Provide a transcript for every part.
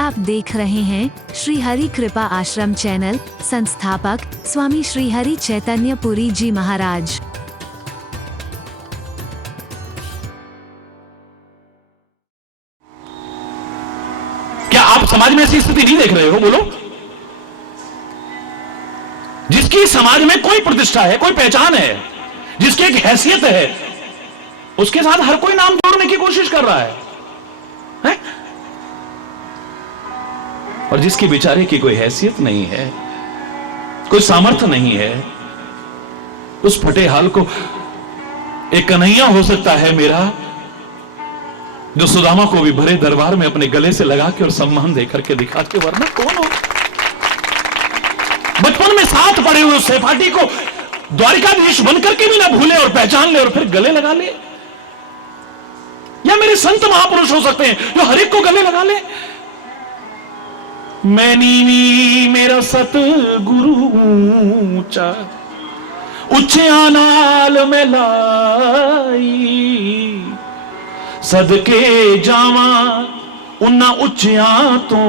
आप देख रहे हैं श्री हरि कृपा आश्रम चैनल। संस्थापक स्वामी श्री हरि चैतन्य पुरी जी महाराज। क्या आप समाज में ऐसी स्थिति नहीं देख रहे हो? बोलो। जिसकी समाज में कोई प्रतिष्ठा है, कोई पहचान है, जिसकी एक हैसियत है, उसके साथ हर कोई नाम जोड़ने की कोशिश कर रहा है? और जिसकी बेचारे की कोई हैसियत नहीं है, कोई सामर्थ्य नहीं है, उस फटे हाल को एक कन्हैया हो सकता है मेरा, जो सुदामा को भी भरे दरबार में अपने गले से लगा के और सम्मान देकर के दिखा के, वरना कौन हो? बचपन में साथ पड़े हुए सहपाठी को द्वारिकाधीश बनकर के भी ना भूले और पहचान ले और फिर गले लगा ले। या मेरे संत महापुरुष हो सकते हैं जो हर एक को गले लगा ले। मैं नीवी मेरा सतगुरु ऊंचा, उच्चिया नाल में लाई, सदके जावा उन्ना उच्चिया तो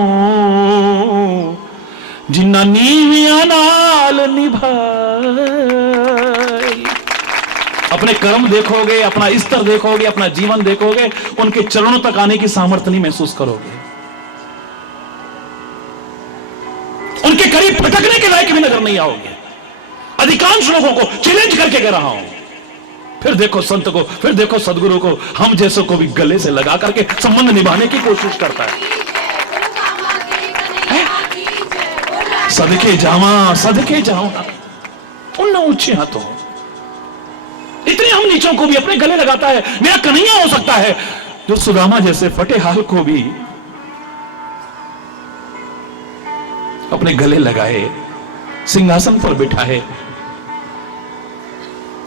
जिन्ना नीविया नाल निभाई। अपने कर्म देखोगे, अपना स्तर देखोगे, अपना जीवन देखोगे, उनके चरणों तक आने की सामर्थ्य नहीं महसूस करोगे। उनके करीब फटकने के लायक भी नजर नहीं आओगे। अधिकांश लोगों को चैलेंज करके कह रहा हूं। फिर देखो संत को, फिर देखो सदगुरु को, हम जैसों को भी गले से लगा करके संबंध निभाने की कोशिश करता है। सदके जावा उन ऊंचे हाथों, इतने हम नीचों को भी अपने गले लगाता है। मेरा कन्हैया हो सकता है जो सुदामा जैसे फटे हाल को भी अपने गले लगाए, सिंहासन पर बिठाए,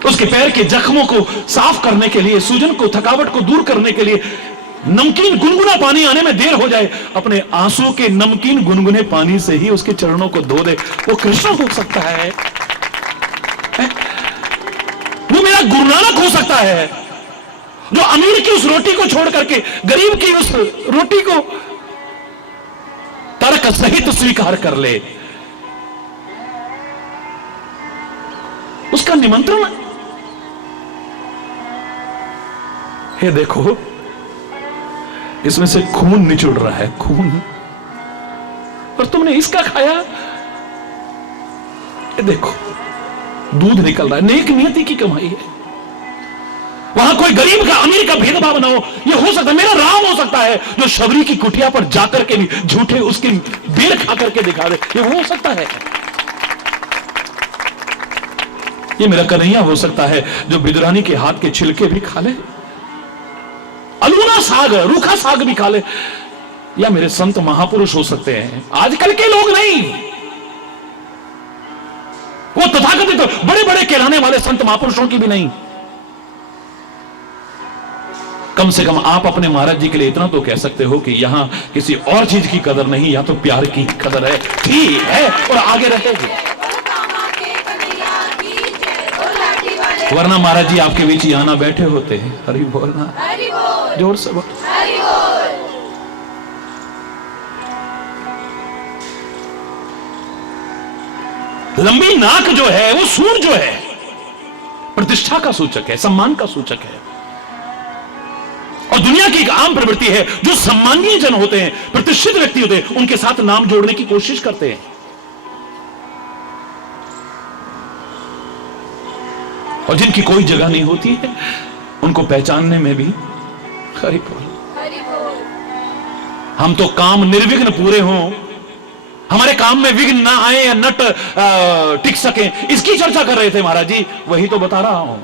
उसके पैर के जख्मों को साफ करने के लिए, सूजन को, थकावट को दूर करने के लिए नमकीन गुनगुना पानी आने में देर हो जाए, अपने आंसू के नमकीन गुनगुने पानी से ही उसके चरणों को धो दे, वो कृष्ण हो सकता है। वो मेरा गुरु नानक हो सकता है, जो अमीर की उस रोटी को छोड़ करके गरीब की उस रोटी को तर्क सहित स्वीकार कर ले। उसका निमंत्रण है। देखो, इसमें से खून निचुड़ रहा है, खून, और तुमने इसका खाया। ये देखो, दूध निकल रहा है, नेक नियति की कमाई है। वहां कोई गरीब का अमीर का भेदभाव ना हो। ये हो सकता है मेरा राम हो सकता है, जो शबरी की कुटिया पर जाकर के भी झूठे उसकी बेर खा करके दिखा दे। ये हो सकता है। ये मेरा कन्हैया हो सकता है, जो बिदुरानी के हाथ के छिलके भी खा ले, अलूना साग, रूखा साग भी खा ले। या मेरे संत महापुरुष हो सकते हैं, आजकल के लोग नहीं। वो तथाकथित तो बड़े बड़े कहलाने वाले संत महापुरुषों की भी नहीं। कम से कम आप अपने महाराज जी के लिए इतना तो कह सकते हो कि यहां किसी और चीज की कदर नहीं, या तो प्यार की कदर है, थी, है और आगे रहेगी। वरना महाराज जी आपके बीच यहां ना बैठे होते हैं। हरि बोलना, जोर से बोल। लंबी नाक जो है, वो सूंड जो है, प्रतिष्ठा का सूचक है, सम्मान का सूचक है। और दुनिया की एक आम प्रवृत्ति है, जो सम्मानीय जन होते हैं, प्रतिष्ठित व्यक्ति होते हैं, उनके साथ नाम जोड़ने की कोशिश करते हैं। और जिनकी कोई जगह नहीं होती है, उनको पहचानने में भी हरि बोल। हम तो काम निर्विघ्न पूरे हों, हमारे काम में विघ्न ना आए या नट टिक सके, इसकी चर्चा कर रहे थे महाराज जी। वही तो बता रहा हूं।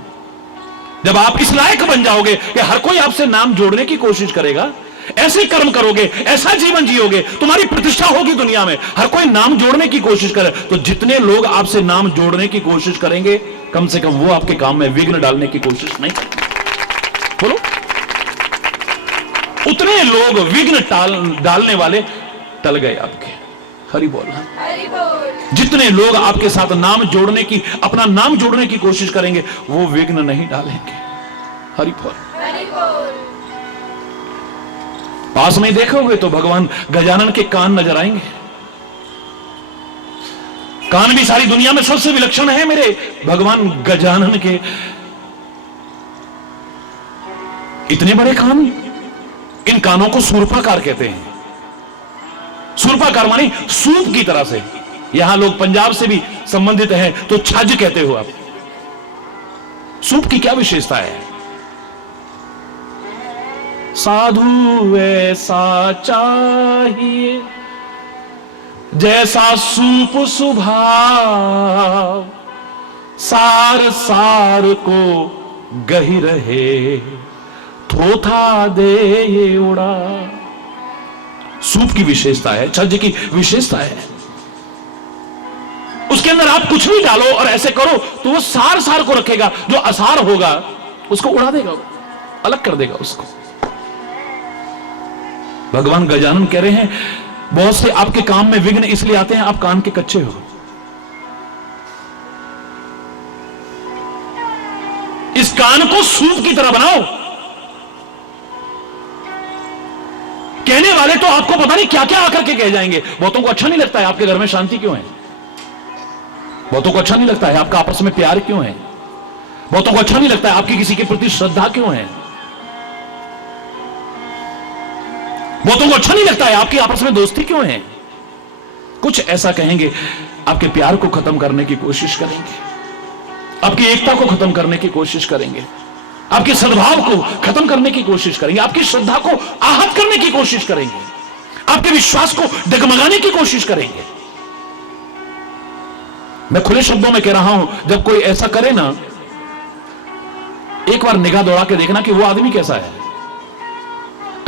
जब आप इस लायक बन जाओगे कि हर कोई आपसे नाम जोड़ने की कोशिश करेगा, ऐसे कर्म करोगे, ऐसा जीवन जियोगे, तुम्हारी प्रतिष्ठा होगी दुनिया में, हर कोई नाम जोड़ने की कोशिश करे, तो जितने लोग आपसे नाम जोड़ने की कोशिश करेंगे, कम से कम वो आपके काम में विघ्न डालने की कोशिश नहीं करेंगे। बोलो, उतने लोग विघ्न डालने वाले टल गए आपके। हरि बोलना। जितने लोग आपके साथ नाम जोड़ने की, अपना नाम जोड़ने की कोशिश करेंगे, वो विघ्न नहीं डालेंगे। हरि बोल। पास में देखोगे तो भगवान गजानन के कान नजर आएंगे। कान भी सारी दुनिया में सबसे विलक्षण है मेरे भगवान गजानन के। इतने बड़े कान, इन कानों को सूर्पाकार कहते हैं। सूर्पाकार माने सूप की तरह से। यहां लोग पंजाब से भी संबंधित हैं तो छज कहते हो आप। सूप की क्या विशेषता है? साधु ऐसा चाहिए जैसा सूप सुभाव, सार सार को गही रहे थोथा दे ये उड़ा। सूप की विशेषता है, छज्ज की विशेषता है। उसके अंदर आप कुछ भी डालो और ऐसे करो तो वो सार सार को रखेगा, जो असार होगा उसको उड़ा देगा, अलग कर देगा उसको। भगवान गजानन कह रहे हैं बहुत से आपके काम में विघ्न इसलिए आते हैं आप कान के कच्चे हो। इस कान को सूप की तरह बनाओ। कहने वाले तो आपको पता नहीं क्या क्या आकर के कह जाएंगे। बहुतों को अच्छा नहीं लगता है आपके घर में शांति क्यों है, बहुतों को अच्छा नहीं लगता है आपका आपस में प्यार क्यों है, बहुतों को अच्छा नहीं लगता है आपकी किसी के प्रति श्रद्धा क्यों है, बहुतों को अच्छा नहीं लगता है आपकी आपस में दोस्ती क्यों है। कुछ ऐसा कहेंगे, आपके प्यार को खत्म करने की कोशिश करेंगे, आपकी एकता को खत्म करने की कोशिश करेंगे, आपके सद्भाव को खत्म करने की कोशिश करेंगे, आपकी श्रद्धा को आहत करने की कोशिश करेंगे, आपके विश्वास को डगमगाने की कोशिश करेंगे। मैं खुले शब्दों में कह रहा हूं, जब कोई ऐसा करे ना, एक बार निगाह दौड़ा के देखना कि वो आदमी कैसा है।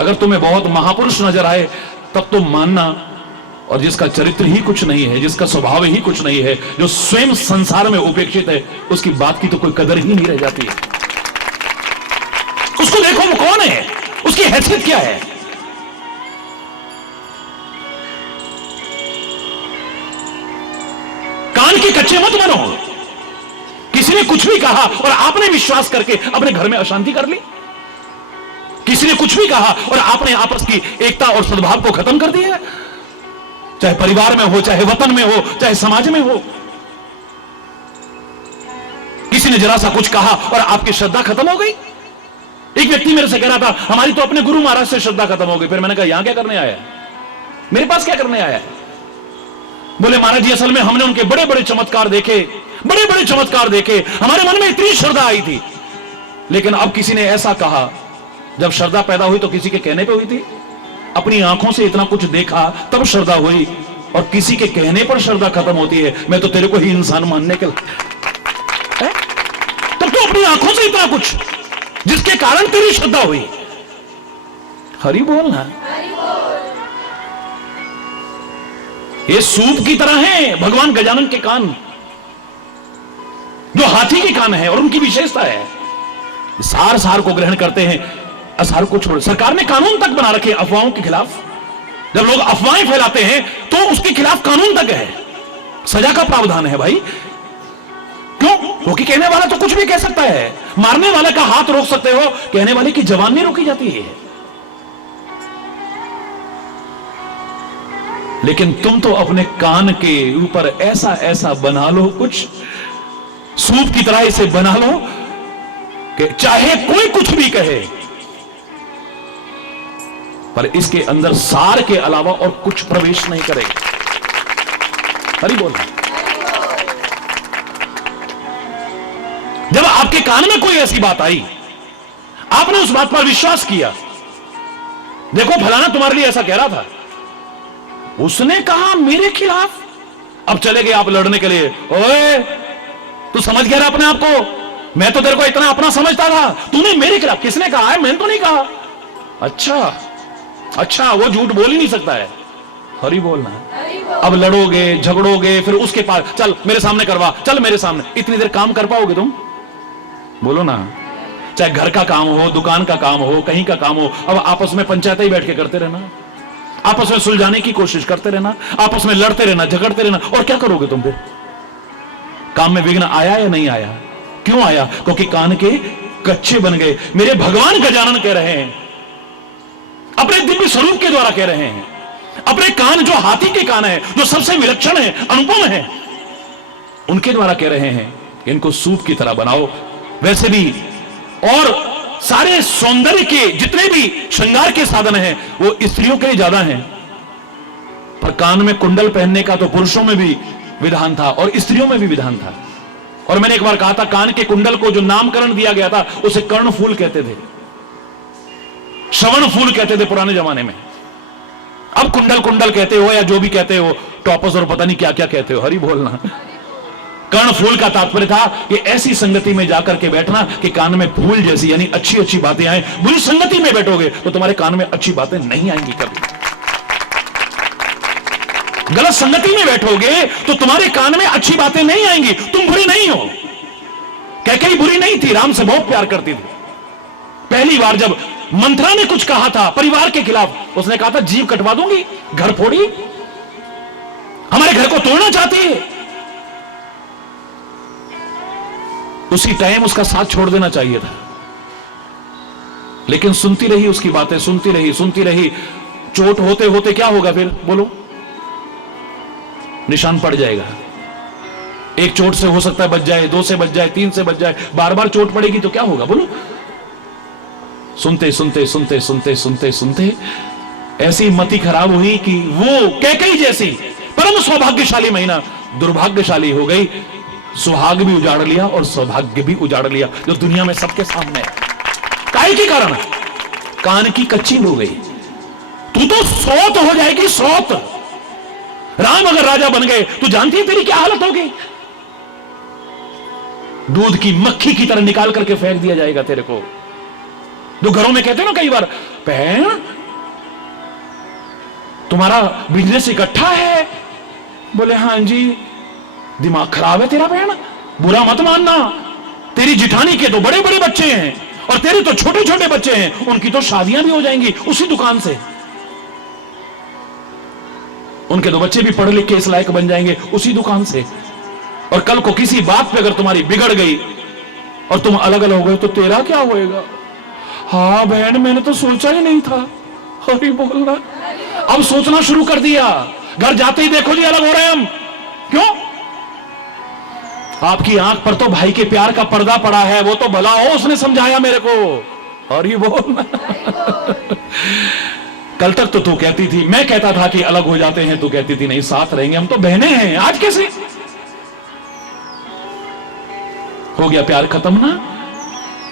अगर तुम्हें बहुत महापुरुष नजर आए तब तो मानना, और जिसका चरित्र ही कुछ नहीं है, जिसका स्वभाव ही कुछ नहीं है, जो स्वयं संसार में उपेक्षित है, उसकी बात की तो कोई कदर ही नहीं रह जाती है। उसको देखो वो कौन है, उसकी हैसियत क्या है। कान के कच्चे मत बनो। किसी ने कुछ भी कहा और आपने विश्वास करके अपने घर में अशांति कर ली, किसी ने कुछ भी कहा और आपने आपस की एकता और सद्भाव को खत्म कर दिया, चाहे परिवार में हो, चाहे वतन में हो, चाहे समाज में हो। किसी ने जरा सा कुछ कहा और आपकी श्रद्धा खत्म हो गई। एक व्यक्ति मेरे से कह रहा था हमारी तो अपने गुरु महाराज से श्रद्धा खत्म हो गई। फिर मैंने कहा यहां क्या करने आया है, मेरे पास क्या करने आया है? बोले महाराज जी असल में हमने उनके बड़े बड़े चमत्कार देखे, बड़े बड़े चमत्कार देखे, हमारे मन में इतनी श्रद्धा आई थी, लेकिन अब किसी ने ऐसा कहा। जब श्रद्धा पैदा हुई तो किसी के कहने पे हुई थी, अपनी आंखों से इतना कुछ देखा तब श्रद्धा हुई, और किसी के कहने पर श्रद्धा खत्म होती है। मैं तो तेरे को ही इंसान मानने के तब तो अपनी आंखों से इतना कुछ जिसके कारण तेरी श्रद्धा हुई। हरि बोल ना। ये सूप की तरह है भगवान गजानन के कान, जो हाथी के कान है, और उनकी विशेषता है सार सार को ग्रहण करते हैं, असार को छोड़। सरकार ने कानून तक बना रखे अफवाहों के खिलाफ। जब लोग अफवाहें फैलाते हैं तो उसके खिलाफ कानून तक है, सजा का प्रावधान है भाई। क्यों? क्योंकि कहने वाला तो कुछ भी कह सकता है, मारने वाले का हाथ रोक सकते हो, कहने वाले की जबान नहीं रोकी जाती है। लेकिन तुम तो अपने कान के ऊपर ऐसा ऐसा बना लो, कुछ सूप की तरह इसे बना लो कि चाहे कोई कुछ भी कहे, पर इसके अंदर सार के अलावा और कुछ प्रवेश नहीं करेगा। हरि बोल। जब आपके कान में कोई ऐसी बात आई, आपने उस बात पर विश्वास किया, देखो फलाना तुम्हारे लिए ऐसा कह रहा था, उसने कहा मेरे खिलाफ, अब चले गए आप लड़ने के लिए। ओए तू समझ गया ना अपने आप को, मैं तो तेरे को इतना अपना समझता था, तूने मेरे खिलाफ। किसने कहा है? मैंने तो नहीं कहा। अच्छा वो झूठ बोल ही नहीं सकता है। हरि बोलना। अब लड़ोगे झगड़ोगे, फिर उसके पास चल मेरे सामने करवा, चल मेरे सामने। इतनी देर काम कर पाओगे तुम? बोलो ना। चाहे घर का काम हो, दुकान का काम हो, कहीं का काम हो, अब आपस में पंचायत ही बैठ के करते रहना, आपस में सुलझाने की कोशिश करते रहना, आपस में लड़ते रहना, झगड़ते रहना, और क्या करोगे तुम फिर? काम में विघ्न आया या नहीं आया? क्यों आया? क्योंकि कान के कच्चे बन गए। मेरे भगवान गजानन कह रहे हैं अपने दिव्य स्वरूप के द्वारा कह रहे हैं। अपने कान जो हाथी के कान है, जो सबसे विलक्षण है, अनुपम है, उनके द्वारा कह रहे हैं इनको सूप की तरह बनाओ। वैसे भी और सारे सौंदर्य के जितने भी श्रृंगार के साधन हैं वो स्त्रियों के लिए ज्यादा हैं, पर कान में कुंडल पहनने का तो पुरुषों में भी विधान था और स्त्रियों में भी विधान था। और मैंने एक बार कहा था, कान के कुंडल को जो नामकरण दिया गया था उसे कर्ण फूल कहते थे, श्रवण फूल कहते थे पुराने जमाने में। अब कुंडल कुंडल कहते हो या जो भी कहते हो, टॉपस और पता नहीं क्या क्या कहते हो, हरि बोलना। कर्ण फूल का तात्पर्य था कि ऐसी संगति में जाकर के बैठना कि कान में फूल जैसी यानी अच्छी अच्छी बातें आए। बुरी संगति में बैठोगे तो तुम्हारे कान में अच्छी बातें नहीं आएंगी कभी। गलत संगति में बैठोगे तो तुम्हारे कान में अच्छी बातें नहीं आएंगी। तुम बुरी नहीं हो। कैकेयी बुरी नहीं थी, राम से बहुत प्यार करती थी। पहली बार जब मंथरा ने कुछ कहा था परिवार के खिलाफ, उसने कहा था जीव कटवा दूंगी, घर फोड़ी, हमारे घर को तोड़ना चाहती है। उसी टाइम उसका साथ छोड़ देना चाहिए था, लेकिन सुनती रही उसकी बातें, सुनती रही। चोट होते होते क्या होगा फिर बोलो? निशान पड़ जाएगा। एक चोट से हो सकता है बच जाए, 2 से बच जाए, 3 से बच जाए, बार बार चोट पड़ेगी तो क्या होगा बोलो? सुनते ऐसी मति खराब हुई कि वो कैकेयी जैसी परम सौभाग्यशाली महिला दुर्भाग्यशाली हो गई। सुहाग भी उजाड़ लिया और सौभाग्य भी उजाड़ लिया, जो दुनिया में सबके सामने है। काहे के कारण? कान की कच्ची हो गई। तू तो सौत हो जाएगी, सौत। राम अगर राजा बन गए तो जानती है तेरी क्या हालत होगी? दूध की मक्खी की तरह निकाल करके फेंक दिया जाएगा तेरे को। जो घरों में कहते हैं ना कई बार, बहन तुम्हारा बिजनेस इकट्ठा है, बोले हाँ जी। दिमाग खराब है तेरा बहन, बुरा मत मानना। तेरी जिठानी के तो बड़े बड़े बच्चे हैं और तेरे तो छोटे छोटे बच्चे हैं, उनकी तो शादियां भी हो जाएंगी उसी दुकान से। उनके तो बच्चे भी पढ़ लिख के इस लायक बन जाएंगे उसी दुकान से। और कल को किसी बात पे अगर तुम्हारी बिगड़ गई और तुम अलग अलग हो गए तो तेरा क्या होएगा? हाँ बहन, मैंने तो सोचा ही नहीं था। हरि बोलना। अब सोचना शुरू कर दिया। घर जाते ही देखो जी अलग हो रहे हैं हम। क्यों? आपकी आंख पर तो भाई के प्यार का पर्दा पड़ा है, वो तो भला हो उसने समझाया मेरे को। हरि बोलना। कल तक तो तू कहती थी, मैं कहता था कि अलग हो जाते हैं, तू कहती थी नहीं साथ रहेंगे, हम तो बहनें हैं। आज कैसे हो गया? प्यार खत्म ना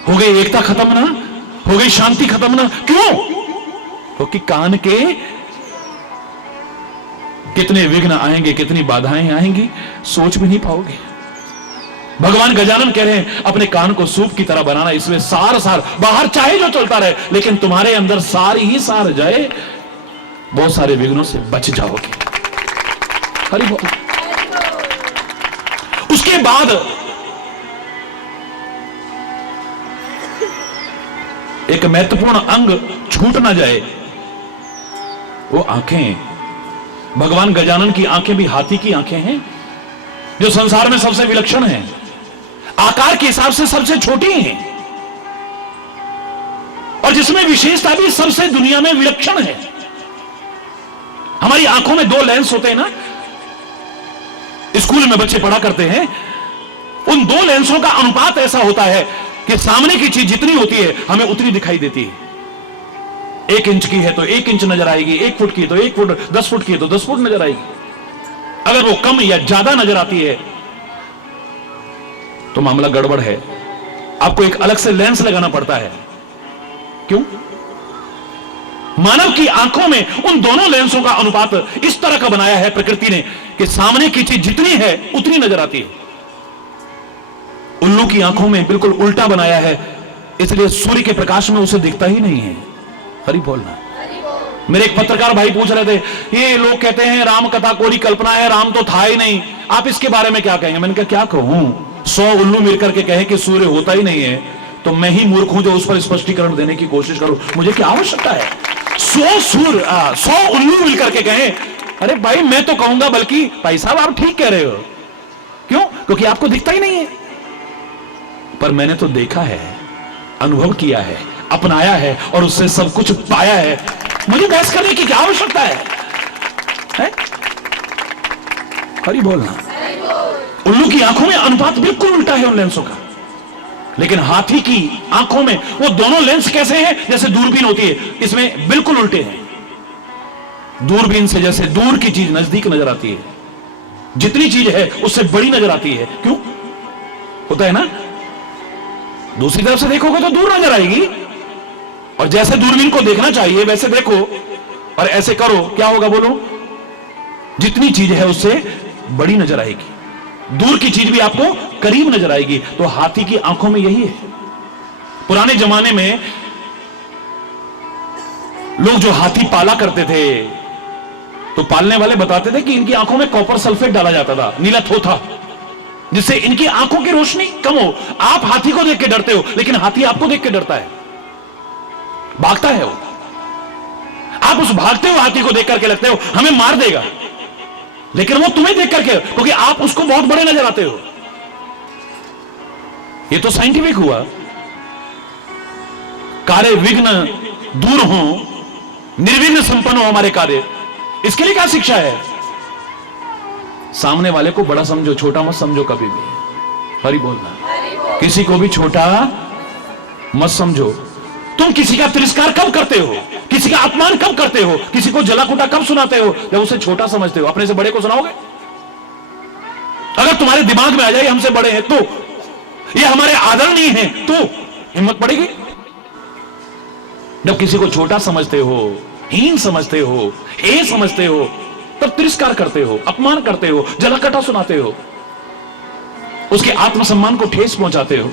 हो गई, एकता खत्म ना हो गई, शांति खत्म ना। क्यों? क्योंकि कान के कितने विघ्न आएंगे, कितनी बाधाएं आएंगी, सोच भी नहीं पाओगे। भगवान गजानन कह रहे हैं अपने कान को सूप की तरह बनाना, इसमें सार बाहर चाहे जो चलता रहे, लेकिन तुम्हारे अंदर सारी ही सार जाए, बहुत सारे विघ्नों से बच जाओगे। हरि बोल। उसके बाद एक महत्वपूर्ण अंग छूट ना जाए, वो आंखें। भगवान गजानन की आंखें भी हाथी की आंखें हैं, जो संसार में सबसे विलक्षण हैं, आकार के हिसाब से सबसे छोटी हैं, और जिसमें विशेषता भी सबसे दुनिया में विलक्षण है। हमारी आंखों में 2 लेंस होते हैं ना, स्कूल में बच्चे पढ़ा करते हैं। उन 2 लेंसों का अनुपात ऐसा होता है कि सामने की चीज जितनी होती है हमें उतनी दिखाई देती है। 1 इंच की है तो 1 इंच नजर आएगी, 1 फुट की तो 1 फुट, 10 फुट की है तो 10 फुट नजर आएगी। अगर वो कम या ज्यादा नजर आती है तो मामला गड़बड़ है। आपको एक अलग से लेंस लगाना पड़ता है। क्यों? मानव की आंखों में उन दोनों लेंसों का अनुपात इस तरह का बनाया है प्रकृति ने कि सामने की चीज जितनी है उतनी नजर आती है। उल्लू की आंखों में बिल्कुल उल्टा बनाया है, इसलिए सूर्य के प्रकाश में उसे दिखता ही नहीं है। हरि बोलना। मेरे एक पत्रकार भाई पूछ रहे थे, ये लोग कहते हैं राम कथा कोरी कल्पना है, राम तो था ही नहीं, आप इसके बारे में क्या कहेंगे? मैंने कहा क्या कहूं, 100 उल्लू मिलकर के कहे कि सूर्य होता ही नहीं है तो मैं ही मूर्ख हूं जो उस पर स्पष्टीकरण देने की कोशिश करूं। मुझे क्या आवश्यकता है? 100 उल्लू मिलकर के कहे। अरे भाई मैं तो कहूंगा, बल्कि भाई साहब आप ठीक कह रहे हो। क्यों? क्योंकि आपको दिखता ही नहीं है। पर मैंने तो देखा है, अनुभव किया है, अपनाया है और उससे सब कुछ पाया है। मुझे बहस करने की क्या आवश्यकता है? हरी बोलना। उल्लू की आंखों में अनुपात बिल्कुल उल्टा है उन लेंसों का, लेकिन हाथी की आंखों में वो दोनों लेंस कैसे हैं? जैसे दूरबीन होती है, इसमें बिल्कुल उल्टे हैं। दूरबीन से जैसे दूर की चीज नजदीक नजर आती है, जितनी चीज है उससे बड़ी नजर आती है। क्यों होता है ना? दूसरी तरफ से देखोगे तो दूर नजर आएगी, और जैसे दूरबीन को देखना चाहिए वैसे देखो और ऐसे करो, क्या होगा बोलो? जितनी चीज है उससे बड़ी नजर आएगी, दूर की चीज भी आपको करीब नजर आएगी। तो हाथी की आंखों में यही है। पुराने जमाने में लोग जो हाथी पाला करते थे, तो पालने वाले बताते थे कि इनकी आंखों में कॉपर सल्फेट डाला जाता था, नीला थोथा, जिससे इनकी आंखों की रोशनी कम हो। आप हाथी को देख के डरते हो, लेकिन हाथी आपको देख के डरता है, भागता है वो। आप उस भागते हुए हाथी को देख करके लगते हो हमें मार देगा, लेकिन वो तुम्हें देख करके, क्योंकि आप उसको बहुत बड़े नजर आते हो। ये तो साइंटिफिक हुआ। कार्य विघ्न दूर हो, निर्विघ्न संपन्न हो हमारे कार्य, इसके लिए क्या शिक्षा है? सामने वाले को बड़ा समझो, छोटा मत समझो कभी भी। हरि बोलना। किसी को भी छोटा मत समझो। तुम किसी का तिरस्कार कब करते हो? किसी का अपमान कब करते हो? किसी को जलाकुटा कब सुनाते हो? जब उसे छोटा समझते हो। अपने से बड़े को सुनाओगे? अगर तुम्हारे दिमाग में आ जाए हमसे बड़े हैं तो, ये हमारे आदरणीय हैं तो हिम्मत पड़ेगी। जब किसी को छोटा समझते हो, हीन समझते हो, हे समझते हो, तब तिरस्कार करते हो, अपमान करते हो, जलाकटा सुनाते हो, उसके आत्मसम्मान को ठेस पहुंचाते हो।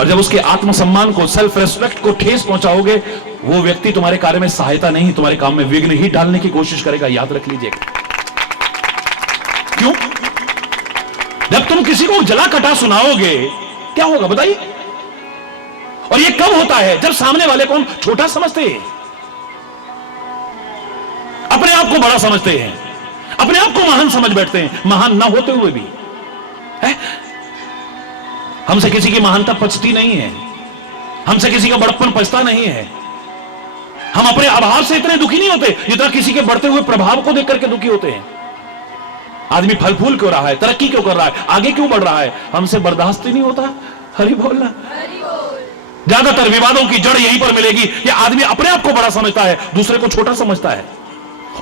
और जब उसके आत्मसम्मान को, सेल्फ रेस्पेक्ट को ठेस पहुंचाओगे, वो व्यक्ति तुम्हारे कार्य में सहायता नहीं, तुम्हारे काम में विघ्न ही डालने की कोशिश करेगा। याद रख लीजिएगा। क्यों? जब तुम किसी को जलाकटा सुनाओगे, क्या होगा बताइए? और ये कब होता है? जब सामने वाले को हम छोटा समझते हैं, अपने आप को बड़ा समझते हैं, अपने आप को महान समझ बैठते हैं, महान ना होते हुए भी। है? हमसे किसी की महानता पचती नहीं है, हमसे किसी का बड़प्पन पचता नहीं है। हम अपने अभाव से इतने दुखी नहीं होते जितना किसी के बढ़ते हुए प्रभाव को देख करके दुखी होते हैं। आदमी फल फूल क्यों रहा है, तरक्की क्यों कर रहा है, आगे क्यों बढ़ रहा है, हमसे बर्दाश्त ही नहीं होता। हरि बोलना। ज्यादातर विवादों की जड़ यहीं पर मिलेगी कि आदमी अपने आप को बड़ा समझता है, दूसरे को छोटा समझता है,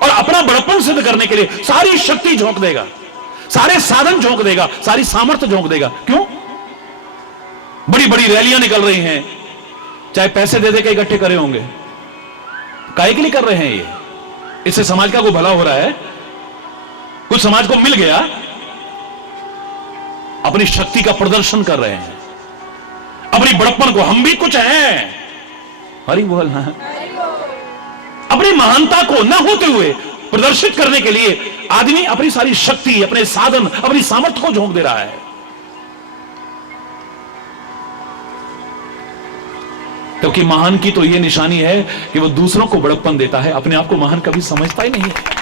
और अपना बड़प्पन सिद्ध करने के लिए सारी शक्ति झोंक देगा, सारे साधन झोंक देगा, सारी सामर्थ्य झोंक देगा। क्यों? बड़ी बड़ी रैलियां निकल रही हैं, चाहे पैसे दे दे के इकट्ठे करे होंगे, काहे के लिए कर रहे हैं ये? इससे समाज का कोई भला हो रहा है? कुछ समाज को मिल गया? अपनी शक्ति का प्रदर्शन कर रहे हैं, अपनी बड़प्पन को, हम भी कुछ हैं। हरि बोलना। अपनी महानता को न होते हुए प्रदर्शित करने के लिए आदमी अपनी सारी शक्ति, अपने साधन, अपनी सामर्थ्य को झोंक दे रहा है। क्योंकि महान की तो यह निशानी है कि वो दूसरों को बड़प्पन देता है, अपने आप को महान कभी समझता ही नहीं है।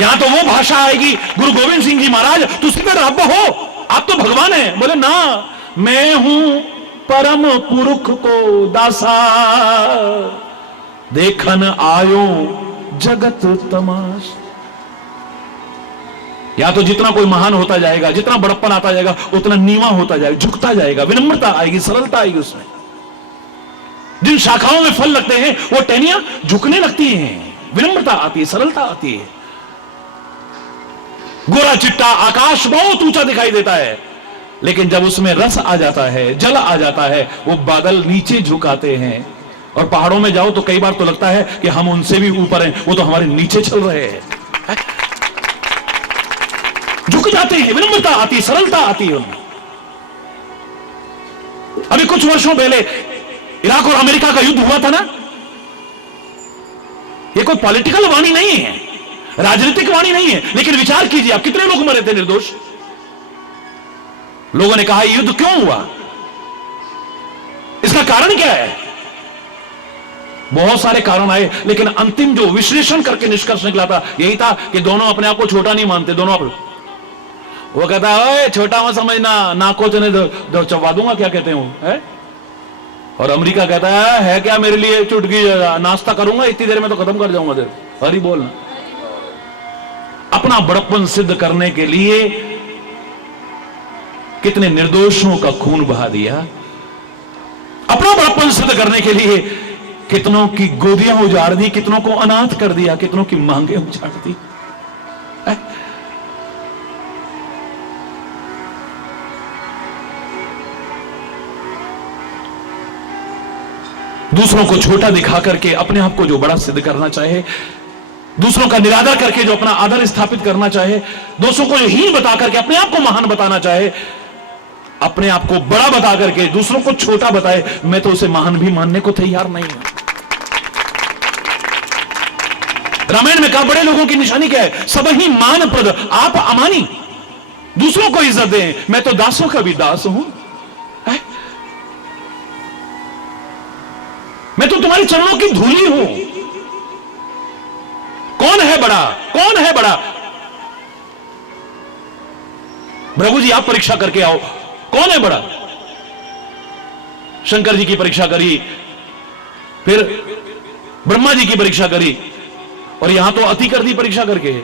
यहां तो वो भाषा आएगी, गुरु गोविंद सिंह जी महाराज तुम सिर्फ रब हो, आप तो भगवान हैं। बोले ना, मैं हूं परम पुरुष को दासा, देखन आयो जगत तमाश। या तो जितना कोई महान होता जाएगा, जितना बड़प्पन आता जाएगा, उतना नीवा होता जाएगा, झुकता जाएगा, विनम्रता आएगी, सरलता आएगी उसमें। जिन शाखाओं में फल लगते हैं वो टहनियां झुकने लगती हैं, विनम्रता आती है, सरलता आती है। गोरा चिट्टा आकाश बहुत ऊंचा दिखाई देता है, लेकिन जब उसमें रस आ जाता है, जल आ जाता है, वो बादल नीचे झुकाते हैं। और पहाड़ों में जाओ तो कई बार तो लगता है कि हम उनसे भी ऊपर हैं, वो तो हमारे नीचे चल रहे हैं। झुक जाते हैं, विनम्रता आती है, सरलता आती है उनमें। अभी कुछ वर्षों पहले इराक और अमेरिका का युद्ध हुआ था ना, ये कोई पॉलिटिकल वाणी नहीं है, राजनीतिक वाणी नहीं है, लेकिन विचार कीजिए आप, कितने लोग मरे थे निर्दोष। लोगों ने कहा युद्ध क्यों हुआ, इसका कारण क्या है? बहुत सारे कारण आए, लेकिन अंतिम जो विश्लेषण करके निष्कर्ष निकला था यही था कि दोनों अपने आप को छोटा नहीं मानते। दोनों वो कहता है छोटा मत समझना, नाको चने दो चबा दूंगा, क्या कहते हैं वो है? और अमेरिका कहता है क्या मेरे लिए चुटकी नाश्ता करूंगा, इतनी देर में तो खत्म कर जाऊंगा देर। हरी बोल ना। अपना बड़प्पन सिद्ध करने के लिए कितने निर्दोषों का खून बहा दिया, अपना बड़प्पन सिद्ध करने के लिए कितनों की गोदियां उजाड़ दी, कितनों को अनाथ कर दिया, कितनों की मांगें उजाड़ दी। दूसरों को छोटा दिखा करके अपने आप को जो बड़ा सिद्ध करना चाहे, दूसरों का निरादर करके जो अपना आदर स्थापित करना चाहे, दूसरों को जो हीन बता करके अपने आप को महान बताना चाहे, अपने आप को बड़ा बता करके दूसरों को छोटा बताए, मैं तो उसे महान भी मानने को तैयार नहीं हूं। रामायण में कहा बड़े लोगों की निशानी क्या है? सब ही मान प्रद आप अमानी, दूसरों को इज्जत दें, मैं तो दासों का भी दास हूं। मैं तो तुम्हारे चरणों की धूली हूं। कौन है बड़ा? कौन है बड़ा? प्रभु जी आप परीक्षा करके आओ, कौन है बड़ा? शंकर जी की परीक्षा करी, फिर ब्रह्मा जी की परीक्षा करी, और यहां तो अति कर दी परीक्षा करके।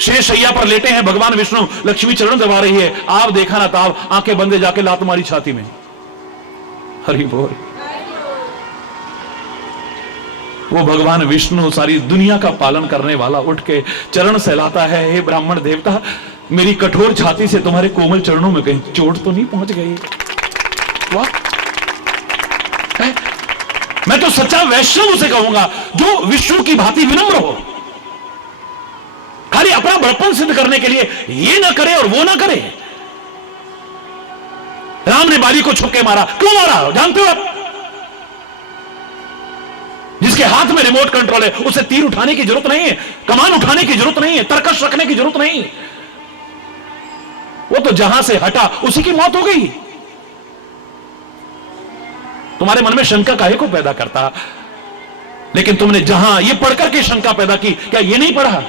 शेष शैया पर लेटे हैं भगवान विष्णु, लक्ष्मी चरण दबा रही है, आप देखा ना ताब, आंखें बंदे जाके लात मारी छाती में। हरि बोल। वो भगवान विष्णु सारी दुनिया का पालन करने वाला उठ के चरण सहलाता है, हे ब्राह्मण देवता, मेरी कठोर छाती से तुम्हारे कोमल चरणों में कहीं चोट तो नहीं पहुंच गई? वाह! मैं तो सच्चा वैष्णव उसे कहूंगा जो विष्णु की भांति विनम्र हो, खाली अपना बड़प्पन सिद्ध करने के लिए ये ना करे और वो ना करे। राम ने बाली को छुपके मारा, क्यों मारा जानते हो आप? जिसके हाथ में रिमोट कंट्रोल है उसे तीर उठाने की जरूरत नहीं है, कमान उठाने की जरूरत नहीं है, तरकश रखने की जरूरत नहीं। वो तो जहां से हटा उसी की मौत हो गई। तुम्हारे मन में शंका काहे को पैदा करता? लेकिन तुमने जहां ये पढ़कर के शंका पैदा की, क्या ये नहीं पढ़ा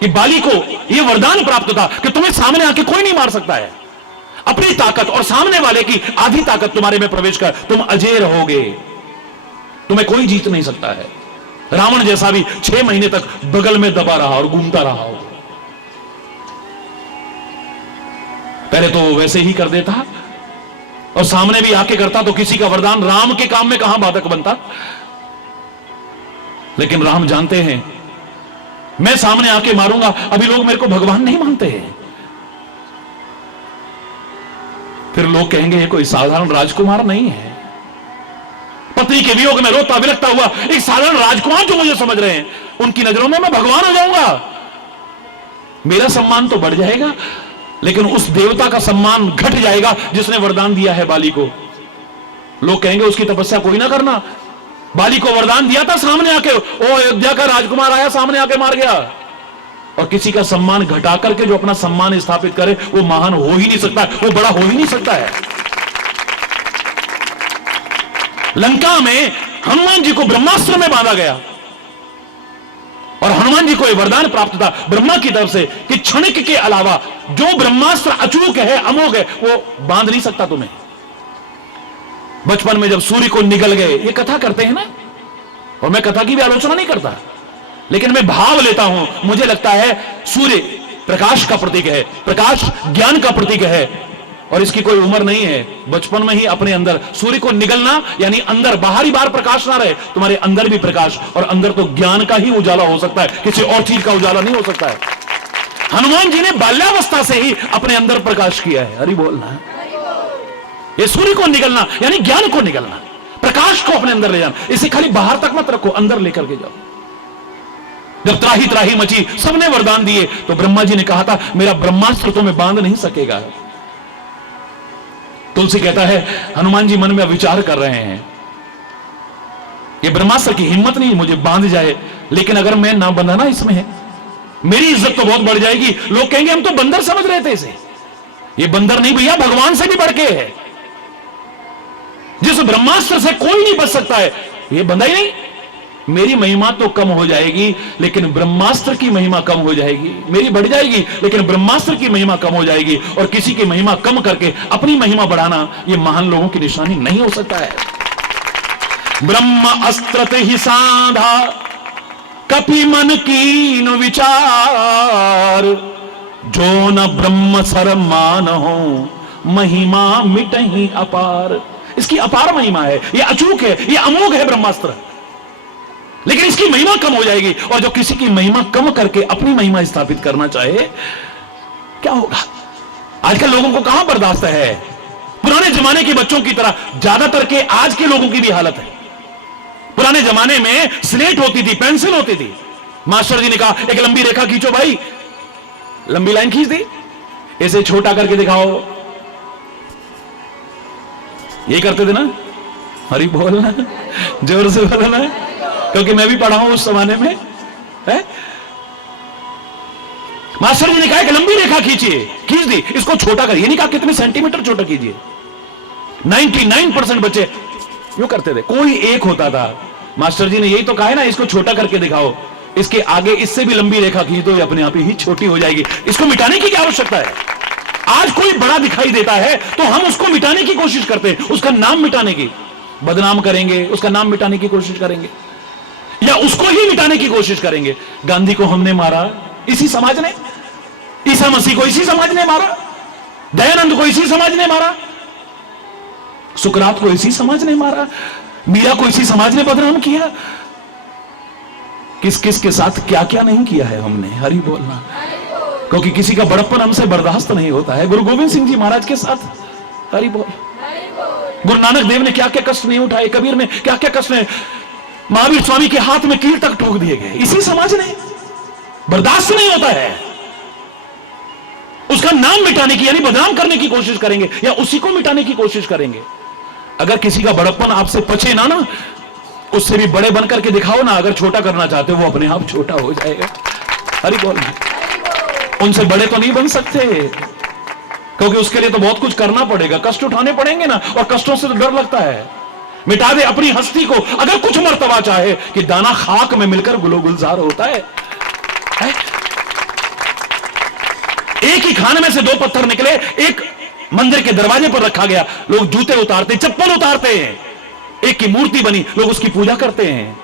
कि बाली को ये वरदान प्राप्त था कि तुम्हें सामने आके कोई नहीं मार सकता है। अपनी ताकत और सामने वाले की आधी ताकत तुम्हारे में प्रवेश कर तुम अजय रहोगे, तुम्हें कोई जीत नहीं सकता है। रावण जैसा भी 6 महीने तक बगल में दबा रहा और घूमता रहा हो। पहले तो वैसे ही कर देता और सामने भी आके करता तो किसी का वरदान राम के काम में कहां बाधक बनता। लेकिन राम जानते हैं मैं सामने आके मारूंगा, अभी लोग मेरे को भगवान नहीं मानते हैं, फिर लोग कहेंगे ये कोई साधारण राजकुमार नहीं है। पत्नी के वियोग में रोता बिलखता हुआ एक साधारण राजकुमार जो मुझे समझ रहे हैं, उनकी नजरों में मैं भगवान हो जाऊंगा। मेरा सम्मान तो बढ़ जाएगा, लेकिन उस देवता का सम्मान घट जाएगा जिसने वरदान दिया है बाली को। लोग कहेंगे उसकी तपस्या कोई ना करना, बाली को वरदान दिया था, सामने आके ओ अयोध्या का राजकुमार आया, सामने आके मार गया। और किसी का सम्मान घटा करके जो अपना सम्मान स्थापित करे वो महान हो ही नहीं सकता, वो बड़ा हो ही नहीं सकता है। लंका में हनुमान जी को ब्रह्मास्त्र में बांधा गया और हनुमान जी को यह वरदान प्राप्त था ब्रह्मा की तरफ से कि क्षणिक के अलावा जो ब्रह्मास्त्र अचूक है, अमोघ है, वो बांध नहीं सकता तुम्हें। बचपन में जब सूर्य को निगल गए, ये कथा करते हैं ना, और मैं कथा की भी आलोचना नहीं करता, लेकिन मैं भाव लेता हूं। मुझे लगता है सूर्य प्रकाश का प्रतीक है, प्रकाश ज्ञान का प्रतीक है, और इसकी कोई उम्र नहीं है। बचपन में ही अपने अंदर सूर्य को निगलना, यानी अंदर बाहरी बार प्रकाश ना रहे, तुम्हारे अंदर भी प्रकाश, और अंदर तो ज्ञान का ही उजाला हो सकता है, किसी और चीज का उजाला नहीं हो सकता है। हनुमान जी ने बाल्यावस्था से ही अपने अंदर प्रकाश किया है। हरि बोलना। ये सूर्य को निगलना यानी ज्ञान को निगलना, प्रकाश को अपने अंदर ले जाना। इसे खाली बाहर तक मत रखो, अंदर लेकर के जाओ। जब त्राही त्राही मची, सबने वरदान दिए, तो ब्रह्मा जी ने कहा था मेरा ब्रह्मास्त्र तुम्हें बांध नहीं सकेगा। तुलसी कहता है हनुमान जी मन में विचार कर रहे हैं, ये ब्रह्मास्त्र की हिम्मत नहीं मुझे बांध जाए, लेकिन अगर मैं ना बंधाना इसमें है, मेरी इज्जत तो बहुत बढ़ जाएगी। लोग कहेंगे हम तो बंदर समझ रहे थे इसे। ये बंदर नहीं भैया, भगवान से भी बढ़ के है। जिस ब्रह्मास्त्र से कोई नहीं बच सकता है, ये बंधा ही नहीं। मेरी महिमा तो कम हो जाएगी, लेकिन ब्रह्मास्त्र की महिमा कम हो जाएगी। मेरी बढ़ जाएगी, लेकिन ब्रह्मास्त्र की महिमा कम हो जाएगी। और किसी की महिमा कम करके अपनी महिमा बढ़ाना, यह महान लोगों की निशानी नहीं हो सकता है। ब्रह्म अस्त्रत ही साधा, कपि मन कीन विचार, जो न ब्रह्म सर मान हो, महिमा मिटहि अपार। इसकी अपार महिमा है, यह अचूक है, यह अमोघ है ब्रह्मास्त्र, लेकिन इसकी महिमा कम हो जाएगी। और जो किसी की महिमा कम करके अपनी महिमा स्थापित करना चाहे, क्या होगा? आजकल लोगों को कहां बर्दाश्त है? पुराने जमाने के बच्चों की तरह ज्यादातर के आज के लोगों की भी हालत है। पुराने जमाने में स्लेट होती थी, पेंसिल होती थी, मास्टर जी ने कहा एक लंबी रेखा खींचो भाई, लंबी लाइन खींच दी, इसे छोटा करके दिखाओ। ये करते थे ना? हरी बोलना, जोर से बोलना, क्योंकि मैं भी पढ़ा हूं उस जमाने में है? मास्टर जी ने कहा कि लंबी रेखा खींचिए, खींच दी, इसको छोटा करिए, नहीं कहा कितने सेंटीमीटर छोटा कीजिए। 99% बच्चे यूं करते थे। कोई एक होता था, मास्टर जी ने यही तो कहा है ना, इसको छोटा करके दिखाओ, इसके आगे इससे भी लंबी रेखा खींच दो, ये अपने आप ही छोटी हो जाएगी, इसको मिटाने की क्या आवश्यकता है? आज कोई बड़ा दिखाई देता है तो हम उसको मिटाने की कोशिश करते हैं, उसका नाम मिटाने की, बदनाम करेंगे, उसका नाम मिटाने की कोशिश करेंगे, या उसको ही मिटाने की कोशिश करेंगे। गांधी को हमने मारा, इसी समाज ने, ईसा मसीह को इसी समाज ने मारा, दयानंद को इसी समाज ने मारा, सुकरात को इसी समाज ने मारा, मीरा को इसी समाज ने बदनाम किया। किस किस के साथ क्या क्या नहीं किया है हमने, हरि बोलना, क्योंकि किसी का बड़प्पन हमसे बर्दाश्त नहीं होता है। गुरु गोविंद सिंह जी महाराज के साथ, हरि बोल, गुरु नानक देव ने क्या क्या कष्ट नहीं उठाए, कबीर ने क्या क्या कष्ट नहीं, महावीर स्वामी के हाथ में कील तक ठोक दिए गए, इसी समाज ने। बर्दाश्त नहीं होता है, उसका नाम मिटाने की, यानी बदनाम करने की कोशिश करेंगे, या उसी को मिटाने की कोशिश करेंगे। अगर किसी का बड़प्पन आपसे पचे ना, उससे भी बड़े बनकर के दिखाओ ना। अगर छोटा करना चाहते हो, वो अपने आप छोटा हो जाएगा। हरि बोल, उनसे बड़े तो नहीं बन सकते, क्योंकि उसके लिए तो बहुत कुछ करना पड़ेगा, कष्ट उठाने पड़ेंगे ना, और कष्टों से तो डर लगता है। मिटा दे अपनी हस्ती को, अगर कुछ मर्तबा चाहे कि दाना खाक में मिलकर गुलो गुलजार होता है। एक ही खाने में से दो पत्थर निकले, एक मंदिर के दरवाजे पर रखा गया, लोग जूते उतारते, चप्पल उतारते हैं, एक की मूर्ति बनी, लोग उसकी पूजा करते हैं।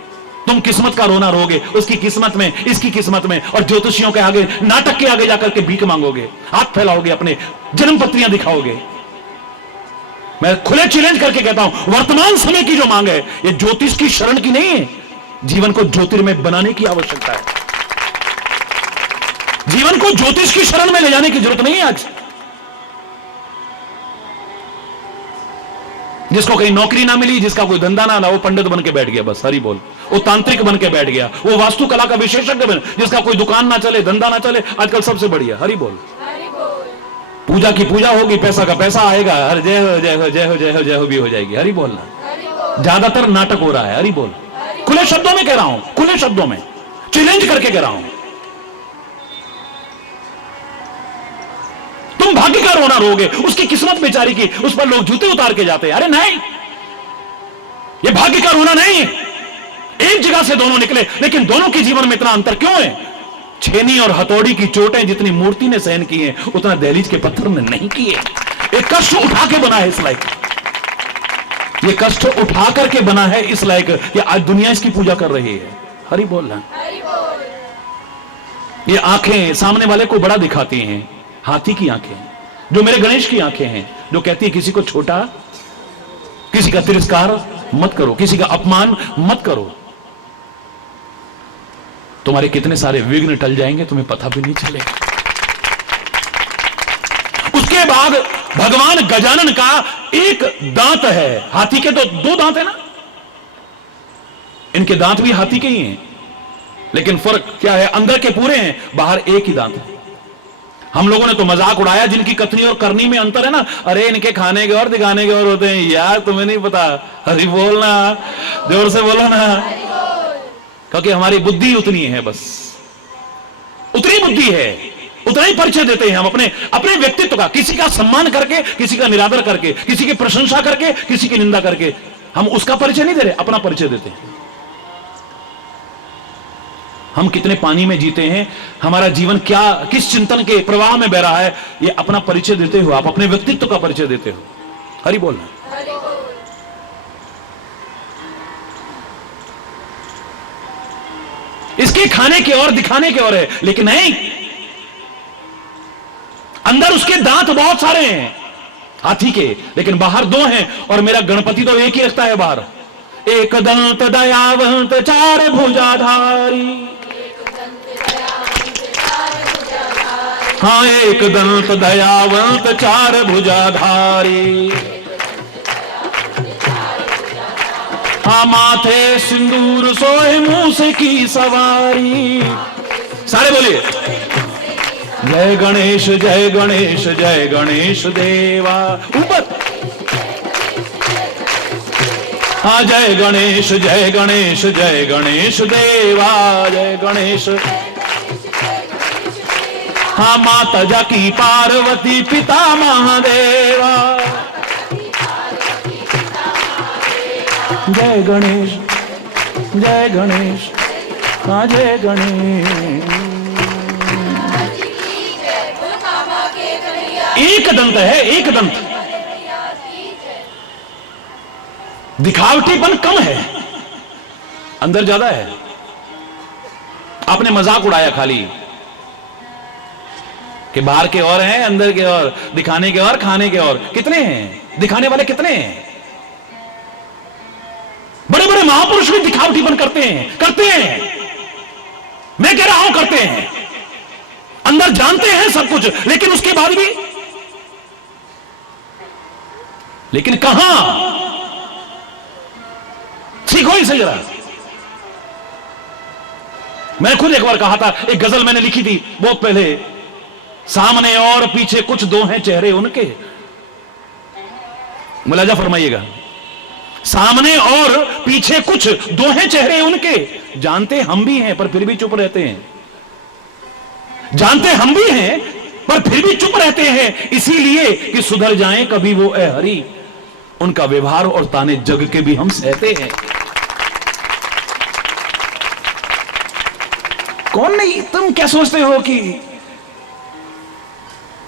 तुम किस्मत का रोना रोगे, उसकी किस्मत में, इसकी किस्मत में, और ज्योतिषियों के आगे, नाटक के आगे जाकर के भीख मांगोगे, हाथ फैलाओगे, अपने जन्म पत्रियां दिखाओगे। मैं खुले चैलेंज करके कहता हूं, वर्तमान समय की जो मांग है, ये ज्योतिष की शरण की नहीं है, जीवन को ज्योतिर्मय बनाने की आवश्यकता है। जीवन को ज्योतिष की शरण में ले जाने की जरूरत नहीं है। आज जिसको कहीं नौकरी ना मिली, जिसका कोई धंधा ना, वो पंडित बन के बैठ गया, बस हरि बोल, वो तांत्रिक बन के बैठ गया, वो वास्तुकला का विशेषज्ञ बन, जिसका कोई दुकान ना चले, धंधा ना चले, आजकल सबसे बढ़िया हरि बोल, पूजा की पूजा होगी, पैसा का पैसा आएगा, हर जय हो जय हो जय हो जय हो जय हो भी हो जाएगी। हरि बोलना, ज्यादातर नाटक हो रहा है। हरि बोल, खुले शब्दों में कह रहा हूं, खुले शब्दों में चैलेंज करके कह रहा हूं। तुम भाग्य का रोना रोगे, उसकी किस्मत बेचारी की, उस पर लोग जूते उतार के जाते हैं। अरे नहीं, ये भाग्य का रोना नहीं है। एक जगह से दोनों निकले, लेकिन दोनों के जीवन में इतना अंतर क्यों है? छेनी और हथौड़ी की चोटें जितनी मूर्ति ने सहन की हैं, उतना दहलीज के पत्थर ने नहीं किए। एक कष्ट उठा के बना है इस लायक, ये कष्ट उठा करके बना है इस लायक कि आज दुनिया इसकी पूजा कर रही है। हरि बोलना। ये आंखें सामने वाले को बड़ा दिखाती हैं, हाथी की आंखें, जो मेरे गणेश की आंखें हैं, जो कहती है किसी को छोटा, किसी का तिरस्कार मत करो, किसी का अपमान मत करो, तुम्हारे कितने सारे विघ्न टल जाएंगे, तुम्हें पता भी नहीं चलेगा। उसके बाद भगवान गजानन का एक दांत है, हाथी के तो दो दांत है ना, इनके दांत भी हाथी के ही हैं, लेकिन फर्क क्या है? अंदर के पूरे हैं, बाहर एक ही दांत है। हम लोगों ने तो मजाक उड़ाया, जिनकी कथनी और करनी में अंतर है ना, अरे इनके खाने के और दिखाने के और होते हैं। यार तुम्हें नहीं पता, हरि बोलना, जोर से बोलो ना, क्योंकि हमारी बुद्धि उतनी है, बस उतनी बुद्धि है, उतना ही परिचय देते हैं हम अपने अपने व्यक्तित्व का, किसी का सम्मान करके, किसी का निरादर करके, किसी की प्रशंसा करके, किसी की निंदा करके। हम उसका परिचय नहीं दे रहे, अपना परिचय देते हैं। हम कितने पानी में जीते हैं, हमारा जीवन क्या, किस चिंतन के प्रवाह में बह रहा है, ये अपना परिचय देते हो, आप अपने व्यक्तित्व का परिचय देते हो। हरि बोलना। इसके खाने के और दिखाने के और है, लेकिन नहीं, अंदर उसके दांत बहुत सारे हैं हाथी के, लेकिन बाहर 2 हैं। और मेरा गणपति तो एक ही रखता है बाहर। एक दंत दयावंत चार भुजाधारी, हाँ एक दंत दयावंत चार भुजाधारी, हाँ माथे सिंदूर सोए मूस की सवारी। सारे बोलिए जय गणेश जय गणेश जय गणेश देवा। ऊपर हाँ जय गणेश जय गणेश जय गणेश देवा, जय गणेश। हाँ माता जाकी पार्वती पिता महादेवा, जय गणेश जय गणेश, हाँ जय गणेश। एक दंत है, एक दंत। दिखावटीपन कम है, अंदर ज्यादा है। आपने मजाक उड़ाया खाली कि बाहर के और हैं, अंदर के और, दिखाने के और, खाने के और। कितने हैं दिखाने वाले, कितने हैं? बड़े बड़े महापुरुष भी दिखावटीपन करते हैं। मैं कह रहा हूं करते हैं, अंदर जानते हैं सब कुछ, लेकिन उसके बाद भी, लेकिन कहां? सीखो इसे जरा। मैं खुद एक बार कहा था, एक गजल मैंने लिखी थी बहुत पहले, सामने और पीछे कुछ 2 हैं चेहरे उनके। मुलाजा फरमाइएगा, सामने और पीछे कुछ 2 हैं चेहरे उनके, जानते हम भी हैं पर फिर भी चुप रहते हैं। जानते हम भी हैं पर फिर भी चुप रहते हैं, इसीलिए कि सुधर जाएं कभी वो ए हरि, उनका व्यवहार और ताने जग के भी हम सहते हैं। कौन नहीं, तुम क्या सोचते हो कि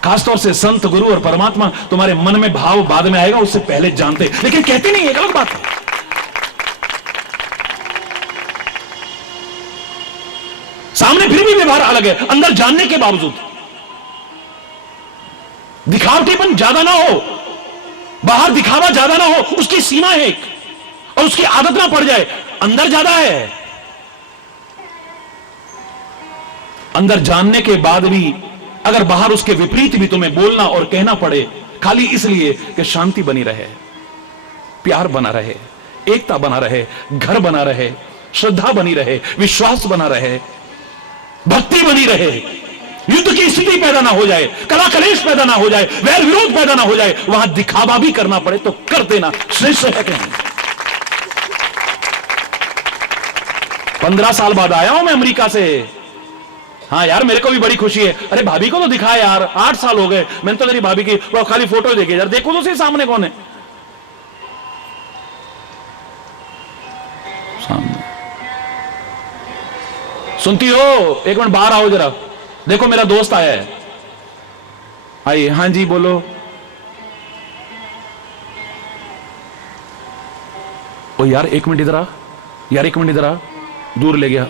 खासतौर से संत गुरु और परमात्मा तुम्हारे मन में भाव बाद में आएगा, उससे पहले जानते, लेकिन कहते नहीं, एक अलग बात है। सामने फिर भी व्यवहार अलग है, अंदर जानने के बावजूद। दिखावटीपन ज्यादा ना हो, बाहर दिखावा ज्यादा ना हो, उसकी सीमा है एक, और उसकी आदत ना पड़ जाए। अंदर ज्यादा है, अंदर जानने के बाद भी अगर बाहर उसके विपरीत भी तुम्हें बोलना और कहना पड़े, खाली इसलिए कि शांति बनी रहे, प्यार बना रहे, एकता बना रहे, घर बना रहे, श्रद्धा बनी रहे, विश्वास बना रहे, भक्ति बनी रहे, युद्ध की स्थिति पैदा ना हो जाए, कला कलेश पैदा ना हो जाए, वैर विरोध पैदा ना हो जाए, वहां दिखावा भी करना पड़े तो कर देना, श्रेष्ठ है कहीं। 15 साल बाद आया हूं मैं अमेरिका से। हाँ यार, मेरे को भी बड़ी खुशी है। अरे भाभी को तो दिखा यार, 8 साल हो गए, मैंने तो तेरी भाभी की वो खाली फोटो देखी यार, देखो तो सही सामने कौन है। सामने सुनती हो? एक मिनट बाहर आओ जरा, देखो मेरा दोस्त आया है। आइए। हाँ जी बोलो। ओ यार एक मिनट इधर आ, यार एक मिनट इधर आ, दूर ले गया।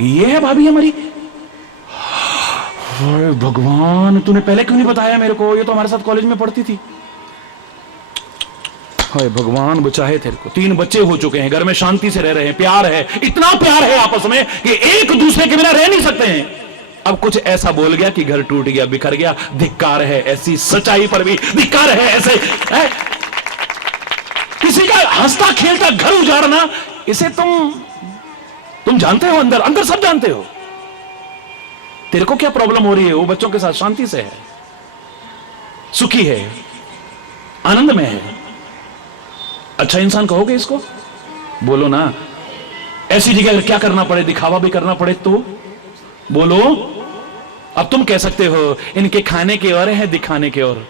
ये है भाभी हमारी। भगवान, तूने पहले क्यों नहीं बताया मेरे को? ये तो हमारे साथ कॉलेज में पढ़ती थी। हाय भगवान, बचाए तेरे को। 3 बच्चे हो चुके हैं, घर में शांति से रह रहे हैं, प्यार है, इतना प्यार है आपस में कि एक दूसरे के बिना रह नहीं सकते हैं। अब कुछ ऐसा बोल गया कि घर टूट गया, बिखर गया। धिक्कार है ऐसी सच्चाई पर भी, धिक्कार है ऐसे है? किसी का हंसता खेलता घर उजाड़ना, इसे तुम जानते हो, अंदर अंदर सब जानते हो। तेरे को क्या प्रॉब्लम हो रही है? वो बच्चों के साथ शांति से है, सुखी है, आनंद में है। अच्छा इंसान कहोगे इसको? बोलो ना। ऐसी जगह अगर क्या करना पड़े, दिखावा भी करना पड़े तो बोलो। अब तुम कह सकते हो इनके खाने के और है, दिखाने के और।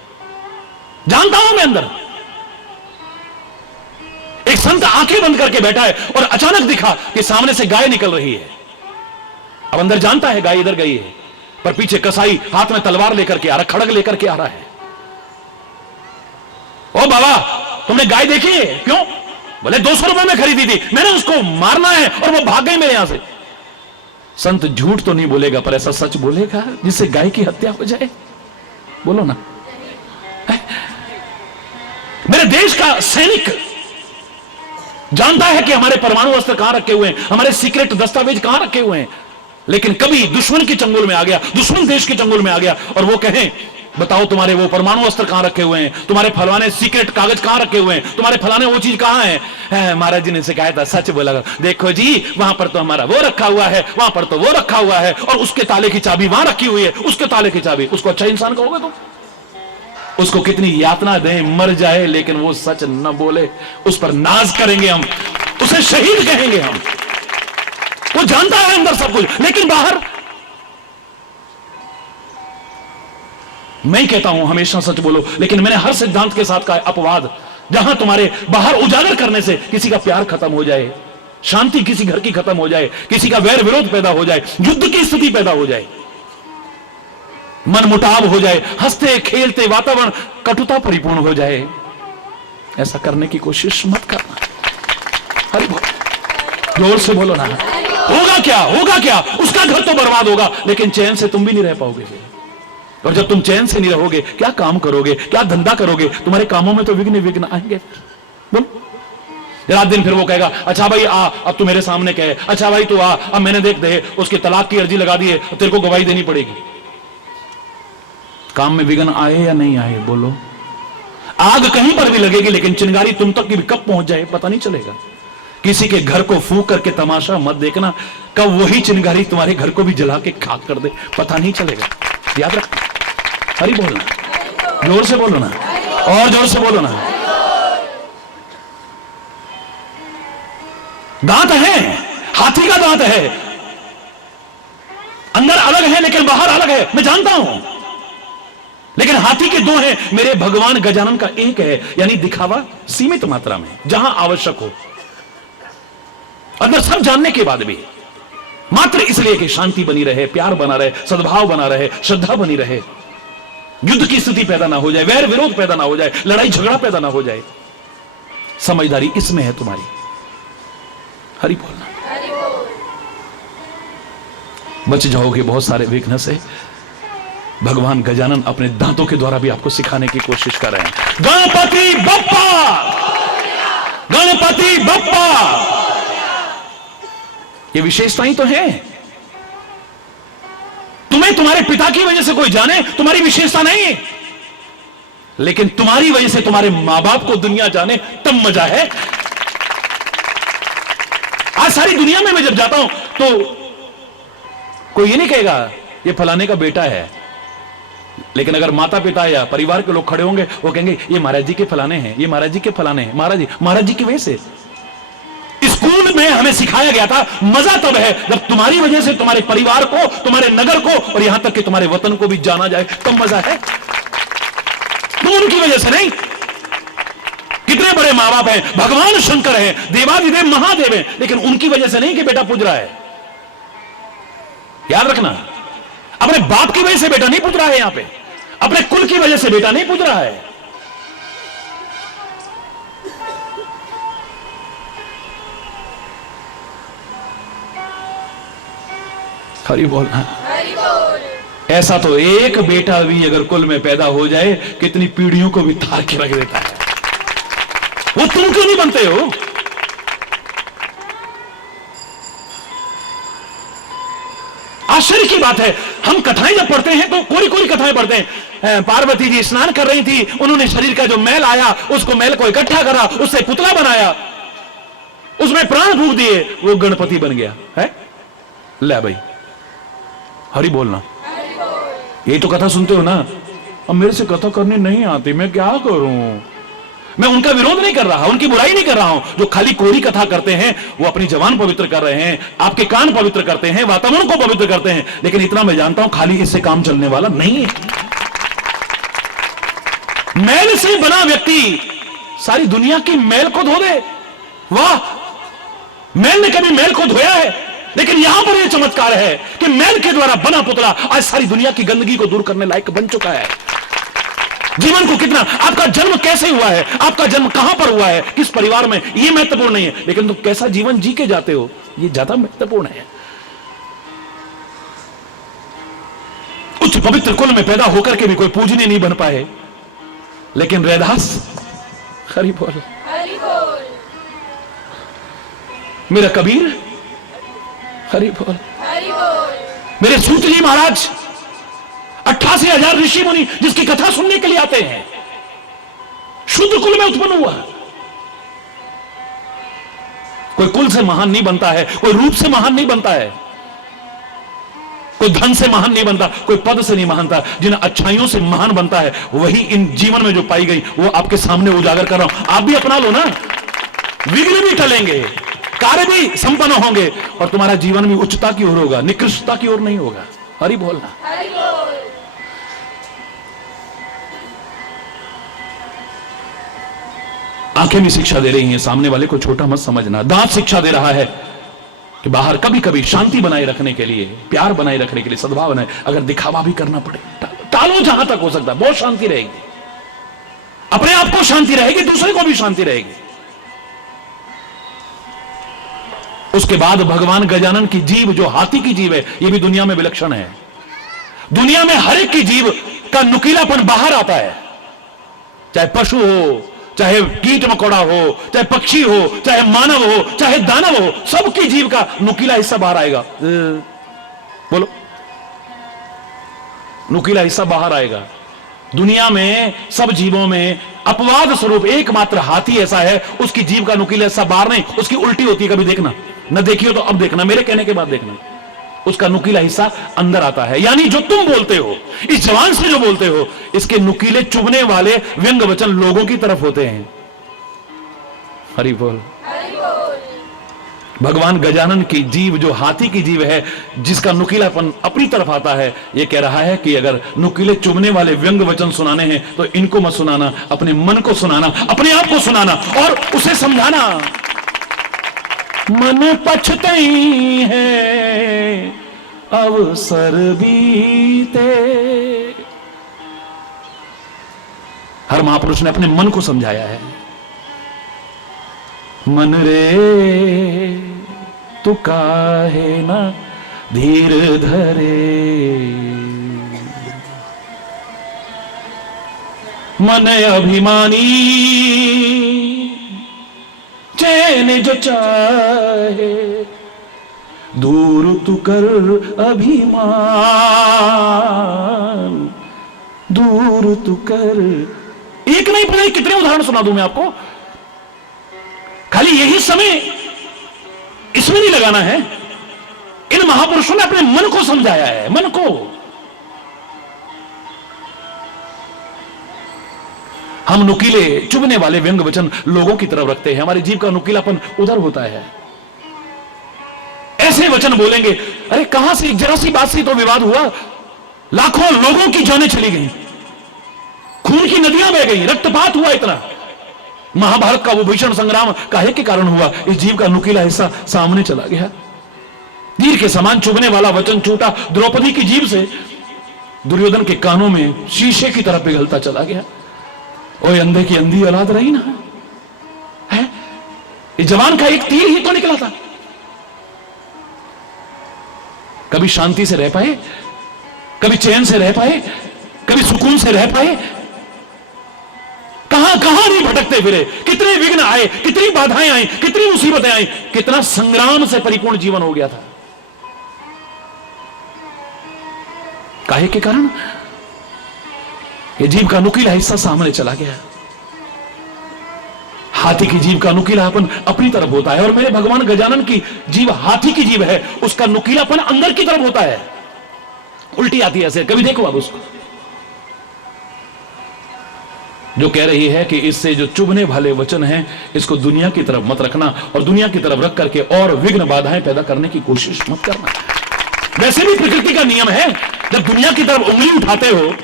जानता हूं मैं अंदर। एक संत आंखें बंद करके बैठा है और अचानक दिखा कि सामने से गाय निकल रही है। अब अंदर जानता है गाय इधर गई है, पर पीछे कसाई हाथ में तलवार लेकर के आ रहा, खड़ग लेकर के आ रहा है। ओ बाबा, तुमने गाय देखी है? क्यों? बोले 200 रुपए में खरीदी थी, मैंने उसको मारना है और वो भाग गई मेरे यहां से। संत झूठ तो नहीं बोलेगा, पर ऐसा सच बोलेगा जिससे गाय की हत्या हो जाए? बोलो ना। मेरे देश का सैनिक जानता है कि हमारे परमाणु अस्त्र कहां रखे हुए हैं, हमारे सीक्रेट दस्तावेज कहां रखे हुए हैं, लेकिन कभी दुश्मन के चंगुल में आ गया, दुश्मन देश के चंगुल में आ गया और वो कहें बताओ तुम्हारे वो परमाणु अस्त्र कहां रखे हुए हैं, तुम्हारे फलाने सीक्रेट कागज कहां रखे हुए हैं, तुम्हारे फलाने वो चीज कहां है? महाराज जी ने सिखाया था, सच बोला, देखो जी वहां पर तो हमारा वो रखा हुआ है, वहां पर तो वो रखा हुआ है, और उसके ताले की चाबी वहां रखी हुई है, उसके ताले की चाबी। उसको अच्छा इंसान कहोगे तुम? उसको कितनी यातना दें, मर जाए लेकिन वो सच न बोले, उस पर नाज करेंगे हम, उसे शहीद कहेंगे हम। वो जानता है अंदर सब कुछ, लेकिन बाहर। मैं ही कहता हूं हमेशा सच बोलो, लेकिन मैंने हर सिद्धांत के साथ कहा अपवाद, जहां तुम्हारे बाहर उजागर करने से किसी का प्यार खत्म हो जाए, शांति किसी घर की खत्म हो जाए, किसी का वैर विरोध पैदा हो जाए, युद्ध की स्थिति पैदा हो जाए, मन मुटाव हो जाए, हंसते खेलते वातावरण कटुता परिपूर्ण हो जाए, ऐसा करने की कोशिश मत करना। हरि बोल, जोर से बोलो ना। होगा क्या? होगा क्या? उसका घर तो बर्बाद होगा, लेकिन चैन से तुम भी नहीं रह पाओगे। और जब तुम चैन से नहीं रहोगे, क्या काम करोगे, क्या धंधा करोगे? तुम्हारे कामों में तो विघ्न विघ्न आएंगे। बोल, रात दिन फिर वो कहेगा अच्छा भाई आ, अब तू मेरे सामने कहे, अच्छा भाई तू आ, अब मैंने देख दे उसके तलाक की अर्जी लगा दी है, तेरे को गवाही देनी पड़ेगी। काम में विघ्न आए या नहीं आए, बोलो। आग कहीं पर भी लगेगी, लेकिन चिंगारी तुम तक भी कब पहुंच जाए पता नहीं चलेगा। किसी के घर को फूंक करके तमाशा मत देखना, कब वही चिंगारी तुम्हारे घर को भी जला के खाक कर दे पता नहीं चलेगा। याद रखना। हरि बोलना, जोर से बोलो ना, और जोर से बोलो ना। दांत है, हाथी का दांत है, अंदर अलग है लेकिन बाहर अलग है, मैं जानता हूं, लेकिन हाथी के दो हैं, मेरे भगवान गजानन का एक है। यानी दिखावा सीमित मात्रा में, जहां आवश्यक हो, अंदर सब जानने के बाद भी, मात्र इसलिए कि शांति बनी रहे, प्यार बना रहे, सद्भाव बना रहे, श्रद्धा बनी रहे, युद्ध की स्थिति पैदा ना हो जाए, वैर विरोध पैदा ना हो जाए, लड़ाई झगड़ा पैदा ना हो जाए। समझदारी इसमें है तुम्हारी। हरि बोलना, बच जाओगे बहुत सारे विघ्न से। भगवान गजानन अपने दांतों के द्वारा भी आपको सिखाने की कोशिश कर रहे हैं। गणपति बप्पा, गणपति बप्पा, ये विशेषताएं तो हैं। तुम्हें तुम्हारे पिता की वजह से कोई जाने, तुम्हारी विशेषता नहीं, लेकिन तुम्हारी वजह से तुम्हारे मां बाप को दुनिया जाने, तब मजा है। आज सारी दुनिया में मैं जब जाता हूं तो कोई ये नहीं कहेगा ये फलाने का बेटा है, लेकिन अगर माता पिता या परिवार के लोग खड़े होंगे, वो कहेंगे ये महाराज जी के फलाने हैं, ये महाराज जी के फलाने हैं। महाराज जी की वजह से स्कूल में हमें सिखाया गया था, मजा तब है जब तुम्हारी वजह से तुम्हारे परिवार को, तुम्हारे नगर को, और यहां तक कि तुम्हारे वतन को भी जाना जाए, तब मजा है। तुम उनकी वजह से नहीं। कितने बड़े मां बाप हैं, भगवान शंकर हैं, देवादिदेव महादेव हैं, लेकिन उनकी वजह से नहीं कि बेटा पूज रहा है। याद रखना, अपने बाप की वजह से बेटा नहीं पूज रहा है, यहां पे अपने कुल की वजह से बेटा नहीं पूज रहा है। हरि बोल। ऐसा तो एक बेटा भी अगर कुल में पैदा हो जाए, कितनी पीढ़ियों को भी तार के रख देता है। वो तुम क्यों नहीं बनते हो? आश्चर्य की बात है, हम कथाएं जब पढ़ते हैं तो कोरी कोरी कथाएं पढ़ते हैं। पार्वती जी स्नान कर रही थी, उन्होंने शरीर का जो मैल आया, उसको मैल को इकट्ठा करा, उससे पुतला बनाया, उसमें प्राण फूंक दिए, वो गणपति बन गया है। ले भाई, हरि बोलना। ये तो कथा सुनते हो ना। अब मेरे से कथा करनी नहीं आती, मैं क्या करूं? मैं उनका विरोध नहीं कर रहा, उनकी बुराई नहीं कर रहा हूं। जो खाली कोरी कथा करते हैं वो अपनी जबान पवित्र कर रहे हैं, आपके कान पवित्र करते हैं, वातावरण को पवित्र करते हैं, लेकिन इतना मैं जानता हूं खाली इससे काम चलने वाला नहीं है। मैल से बना व्यक्ति सारी दुनिया की मैल को धो दे, वाह! मैल ने कभी मैल को धोया है? लेकिन यहां पर यह चमत्कार है कि मैल के द्वारा बना पुतला आज सारी दुनिया की गंदगी को दूर करने लायक बन चुका है। जीवन को कितना, आपका जन्म कैसे हुआ है, आपका जन्म कहां पर हुआ है, किस परिवार में, यह महत्वपूर्ण नहीं है, लेकिन तुम कैसा जीवन जी के जाते हो, यह ज्यादा महत्वपूर्ण है। उच्च पवित्र कुल में पैदा होकर के भी कोई पूजनीय नहीं बन पाए, लेकिन रैदास हरि बोल, मेरा कबीर हरि बोल, मेरे सूत जी महाराज 88,000 ऋषि मुनि जिसकी कथा सुनने के लिए आते हैं, शुद्ध कुल में उत्पन्न हुआ। कोई कुल से महान नहीं बनता है, कोई रूप से महान नहीं बनता है, कोई धन से महान नहीं बनता, कोई पद से नहीं महान था। जिन अच्छाइयों से महान बनता है वही इन जीवन में जो पाई गई वो आपके सामने उजागर कर रहा हूं। आप भी अपना लो ना, विघ्न भी टलेंगे, कार्य भी संपन्न होंगे और तुम्हारा जीवन भी उच्चता की ओर होगा, निकृष्टता की ओर नहीं होगा। हरि बोलना। आंखें भी शिक्षा दे रही हैं, सामने वाले को छोटा मत समझना। दांत शिक्षा दे रहा है कि बाहर कभी कभी शांति बनाए रखने के लिए, प्यार बनाए रखने के लिए, सद्भाव बनाए, अगर दिखावा भी करना पड़े टालो जहां तक हो सकता है, बहुत शांति रहेगी, अपने आप को शांति रहेगी, दूसरे को भी शांति रहेगी। उसके बाद भगवान गजानन की जीभ जो हाथी की जीभ है, यह भी दुनिया में विलक्षण है। दुनिया में हर एक की जीभ का नुकीलापन बाहर आता है, चाहे पशु हो, चाहे कीट मकोड़ा हो, चाहे पक्षी हो, चाहे मानव हो, चाहे दानव हो, सबकी जीव का नुकीला हिस्सा बाहर आएगा। बोलो, नुकीला हिस्सा बाहर आएगा। दुनिया में सब जीवों में अपवाद स्वरूप एकमात्र हाथी ऐसा है, उसकी जीव का नुकीला हिस्सा बाहर नहीं, उसकी उल्टी होती है। कभी देखना, न देखियो तो अब देखना, मेरे कहने के बाद देखना, उसका नुकीला हिस्सा अंदर आता है। यानी जो तुम बोलते हो, इस जवान से जो बोलते हो, इसके नुकीले चुभने वाले व्यंग वचन लोगों की तरफ होते हैं। हरि बोल। भगवान गजानन की जीव जो हाथी की जीव है, जिसका नुकीलापन अपनी तरफ आता है, यह कह रहा है कि अगर नुकीले चुभने वाले व्यंग वचन सुनाने हैं तो इनको मत सुनाना, अपने मन को सुनाना, अपने आप को सुनाना और उसे समझाना। मन पछतई है अवसर बीते। हर महापुरुष ने अपने मन को समझाया है। मन रे तू काहे ना धीर धरे, मन अभिमानी चैन जो चाहे, दूर तू कर अभिमान, दूर तू कर। एक नहीं पता कितने उदाहरण सुना दूं मैं आपको, खाली यही समय इसमें नहीं लगाना है। इन महापुरुषों ने अपने मन को समझाया है, मन को। हम नुकीले चुभने वाले व्यंग वचन लोगों की तरफ रखते हैं, हमारी जीव का नुकीलापन उधर होता है। ऐसे वचन बोलेंगे, अरे कहां से एक जरा सी बात से तो विवाद हुआ, लाखों लोगों की जानें चली गई, खून की नदियां बह गई, रक्तपात हुआ इतना। महाभारत का वो भीषण संग्राम काहे के कारण हुआ? इस जीव का नुकीला हिस्सा सामने चला गया। तीर के समान चुभने वाला वचन छूटा द्रौपदी की जीभ से, दुर्योधन के कानों में शीशे की तरह पिघलता चला गया। ओए अंधे की अंधी औलाद रही ना है, इस जवान का एक तीर ही तो निकला था। कभी शांति से रह पाए, कभी चैन से रह पाए, कभी सुकून से रह पाए? कहां कहां नहीं भटकते फिरे, कितने विघ्न आए, कितनी बाधाएं आई, कितनी मुसीबतें आई, कितना संग्राम से परिपूर्ण जीवन हो गया था। काहे के कारण? ये जीव का नुकीला हिस्सा सामने चला गया। हाथी की जीव का नुकीलापन अपनी तरफ होता है, और मेरे भगवान गजानन की जीव हाथी की जीव है, उसका नुकीलापन अंदर की तरफ होता है। उल्टी आती है ऐसे, कभी देखो आप उसको, जो कह रही है कि इससे जो चुभने वाले वचन हैं, इसको दुनिया की तरफ मत रखना, और दुनिया की तरफ रख करके और विघ्न बाधाएं पैदा करने की कोशिश मत करना। वैसे भी प्रकृति का नियम है, जब दुनिया की तरफ उंगली उठाते हो,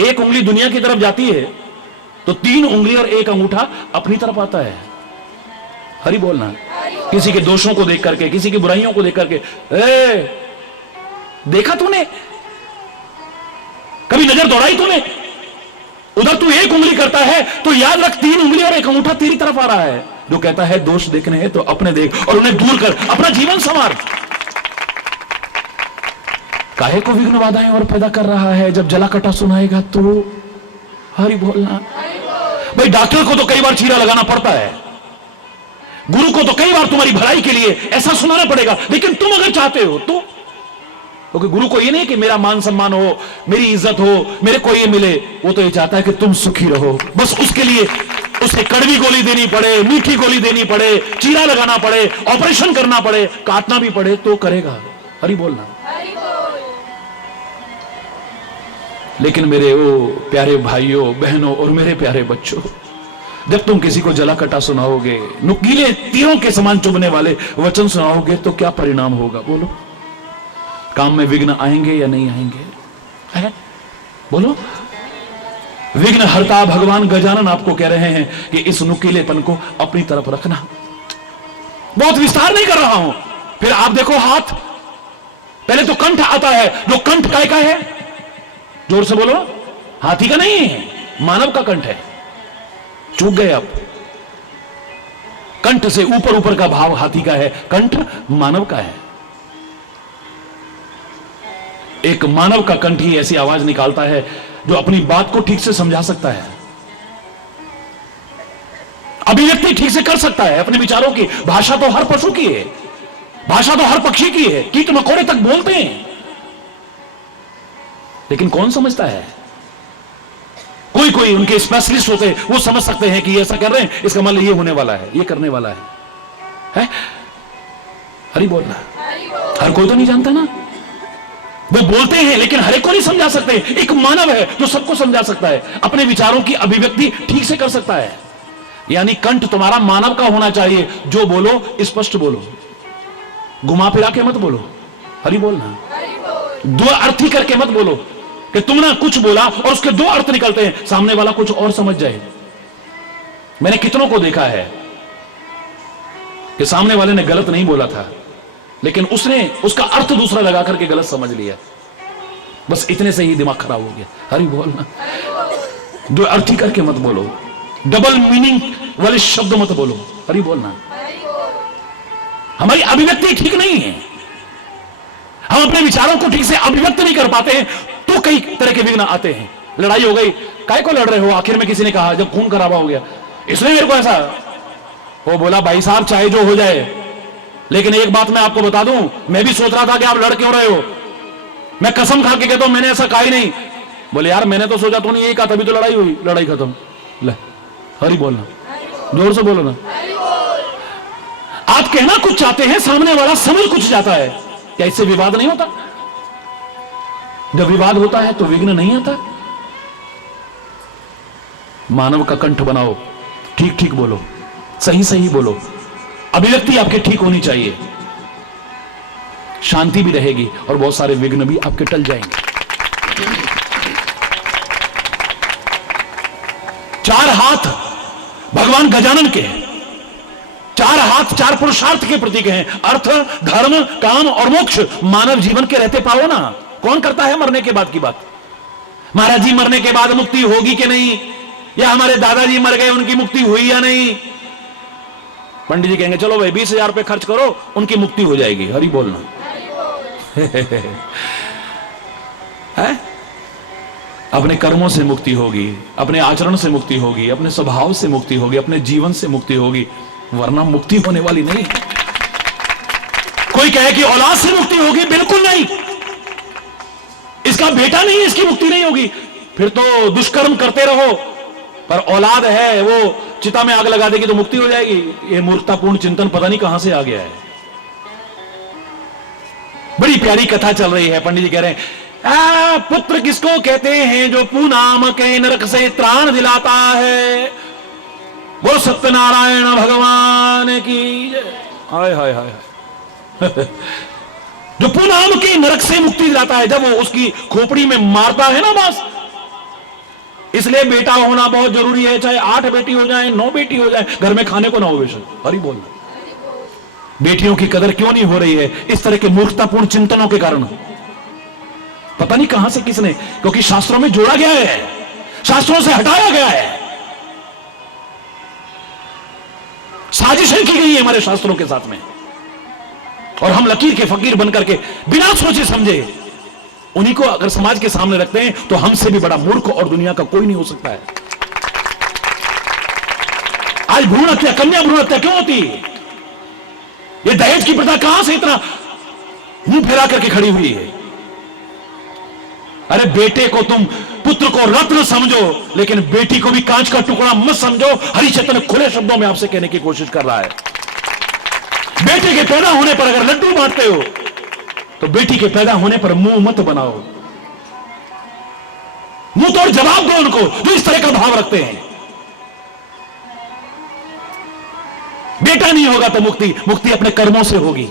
एक उंगली दुनिया की तरफ जाती है तो 3 उंगली और 1 अंगूठा अपनी तरफ आता है। हरि बोलना। किसी के दोषों को देख करके, किसी की बुराइयों को देख करके, देखा तूने, कभी नजर दौड़ाई तूने? उधर तू 1 उंगली करता है तो याद रख 3 उंगली और 1 अंगूठा तेरी तरफ आ रहा है। जो कहता है दोष देखने हैं तो अपने देख और उन्हें दूर कर, अपना जीवन संवार। काहे को विघ्न बाधाएं और पैदा कर रहा है? जब जला कटा सुनाएगा तो हरि बोलना। भाई डॉक्टर को तो कई बार चीरा लगाना पड़ता है, गुरु को तो कई बार तुम्हारी भलाई के लिए ऐसा सुनाना पड़ेगा, लेकिन तुम अगर चाहते हो तो, क्योंकि गुरु को ये नहीं कि मेरा मान सम्मान हो, मेरी इज्जत हो, मेरे को ये मिले, वो तो ये चाहता है कि तुम सुखी रहो। बस उसके लिए उसे कड़वी गोली देनी पड़े, मीठी गोली देनी पड़े, चीरा लगाना पड़े, ऑपरेशन करना पड़े, काटना भी पड़े तो करेगा। हरि बोलना। लेकिन मेरे वो प्यारे भाइयों बहनों और मेरे प्यारे बच्चों, जब तुम किसी को जला कटा सुनाओगे, नुकीले तीरों के समान चुभने वाले वचन सुनाओगे तो क्या परिणाम होगा? बोलो, काम में विघ्न आएंगे या नहीं आएंगे? है? बोलो। विघ्न हरता भगवान गजानन आपको कह रहे हैं कि इस नुकीलेपन को अपनी तरफ रखना। बहुत विस्तार नहीं कर रहा हूं। फिर आप देखो हाथ, पहले तो कंठ आता है। जो कंठ काय का है? जोर से बोलो। हाथी का नहीं है, मानव का कंठ है। चूक गए आप। कंठ से ऊपर ऊपर का भाव हाथी का है, कंठ मानव का है। एक मानव का कंठ ही ऐसी आवाज निकालता है जो अपनी बात को ठीक से समझा सकता है, अभिव्यक्ति ठीक से कर सकता है अपने विचारों की। भाषा तो हर पशु की है, भाषा तो हर पक्षी की है, कीट मकोड़े तक बोलते हैं, लेकिन कौन समझता है? कोई कोई उनके स्पेशलिस्ट होते हैं, वो समझ सकते हैं कि ये ऐसा कर रहे हैं, इसका मतलब ये होने वाला है, ये करने वाला है? हरि बोलना। हर कोई तो नहीं जानता ना, वो बोलते हैं लेकिन हर एक को नहीं समझा सकते। एक मानव है जो सबको समझा सकता है, अपने विचारों की अभिव्यक्ति ठीक से कर सकता है। यानी कंठ तुम्हारा मानव का होना चाहिए। जो बोलो स्पष्ट बोलो, घुमा फिरा के मत बोलो। हरि बोलना। दो अर्थी करके मत बोलो कि तुमने कुछ बोला और उसके दो अर्थ निकलते हैं, सामने वाला कुछ और समझ जाए। मैंने कितनों को देखा है कि सामने वाले ने गलत नहीं बोला था, लेकिन उसने उसका अर्थ दूसरा लगा करके गलत समझ लिया। बस इतने से ही दिमाग खराब हो गया। हरि बोलना। दो अर्थी करके मत बोलो, डबल मीनिंग वाले शब्द मत बोलो। हरि बोलना। हमारी अभिव्यक्ति ठीक नहीं है, हम अपने विचारों को ठीक से अभिव्यक्त नहीं कर पाते हैं, तो कई तरह के विघ्न आते हैं। लड़ाई हो गई, काय को लड़ रहे हो? आखिर में किसी ने कहा, जब खून खराबा हो गया, इसलिए मेरे को ऐसा। वो बोला, भाई साहब चाहे जो हो जाए, लेकिन एक बात मैं आपको बता दूं, मैं भी सोच रहा था कि आप लड़ क्यों रहे हो। मैं कसम खा के कहता हूं मैंने ऐसा कहा ही नहीं। बोले यार मैंने तो सोचा तूने यही कहा, तभी तो लड़ाई हुई, लड़ाई खत्म। ले हरि बोलना, जोर से बोलो ना। आप कहना कुछ चाहते हैं, सामने वाला समझ कुछ जाता है, क्या इससे विवाद नहीं होता? जब विवाद होता है तो विघ्न नहीं आता। मानव का कंठ बनाओ, ठीक ठीक बोलो, सही सही बोलो, अभिव्यक्ति आपके ठीक होनी चाहिए, शांति भी रहेगी और बहुत सारे विघ्न भी आपके टल जाएंगे। चार हाथ भगवान गजानन के, चार हाथ चार पुरुषार्थ के प्रतीक हैं। अर्थ, धर्म, काम और मोक्ष मानव जीवन के रहते पाओ ना। कौन करता है मरने के बाद की बात? महाराज जी मरने के बाद मुक्ति होगी कि नहीं, या हमारे दादाजी मर गए उनकी मुक्ति हुई या नहीं? पंडित जी कहेंगे चलो भाई 20,000 रुपए खर्च करो, उनकी मुक्ति हो जाएगी। हरि बोलना। है? अपने कर्मों से मुक्ति होगी, अपने आचरण से मुक्ति होगी, अपने स्वभाव से मुक्ति होगी, अपने जीवन से मुक्ति होगी, वरना मुक्ति होने वाली नहीं। कोई कहे कि औलाद से मुक्ति होगी, बिल्कुल नहीं। इसका बेटा नहीं, इसकी मुक्ति नहीं होगी। फिर तो दुष्कर्म करते रहो, पर औलाद है वो चिता में आग लगा देगी तो मुक्ति हो जाएगी। ये मूर्खतापूर्ण चिंतन पता नहीं कहां से आ गया है। बड़ी प्यारी कथा चल रही है। पंडित जी कह रहे हैं, पुत्र किसको कहते हैं जो पूनाम के नरक से त्राण दिलाता है? वो सत्यनारायण भगवान की जय। हाय हाय हाय। जो पूनाम के नरक से मुक्ति दिलाता है, जब वो उसकी खोपड़ी में मारता है ना बस। इसलिए बेटा होना बहुत जरूरी है, चाहे 8 बेटी हो जाए, 9 बेटी हो जाए, घर में खाने को ना हो बेशक। हरि बोल। बेटियों की कदर क्यों नहीं हो रही है? इस तरह के मूर्खतापूर्ण चिंतनों के कारण। पता नहीं कहां से किसने, क्योंकि शास्त्रों में जोड़ा गया है, शास्त्रों से हटाया गया है, साजिशें की गई है हमारे शास्त्रों के साथ में, और हम लकीर के फकीर बनकर के बिना सोचे समझे उन्हीं को अगर समाज के सामने रखते हैं तो हमसे भी बड़ा मूर्ख और दुनिया का कोई नहीं हो सकता है। आज भ्रूण हत्या, कन्या भ्रूण हत्या क्यों होती है? ये दहेज की प्रथा कहां से इतना मुंह फैला करके खड़ी हुई है? अरे बेटे को तुम, पुत्र को रत्न समझो, लेकिन बेटी को भी कांच का टुकड़ा मत समझो। हरिचंद्र खुले शब्दों में आपसे कहने की कोशिश कर रहा है। बेटे के पैदा होने पर अगर लड्डू बांटते हो तो बेटी के पैदा होने पर मुंह मत बनाओ, मुंह तोड़ जवाब दो उनको जो इस तरह का भाव रखते हैं। बेटा नहीं होगा तो मुक्ति, मुक्ति अपने कर्मों से होगी।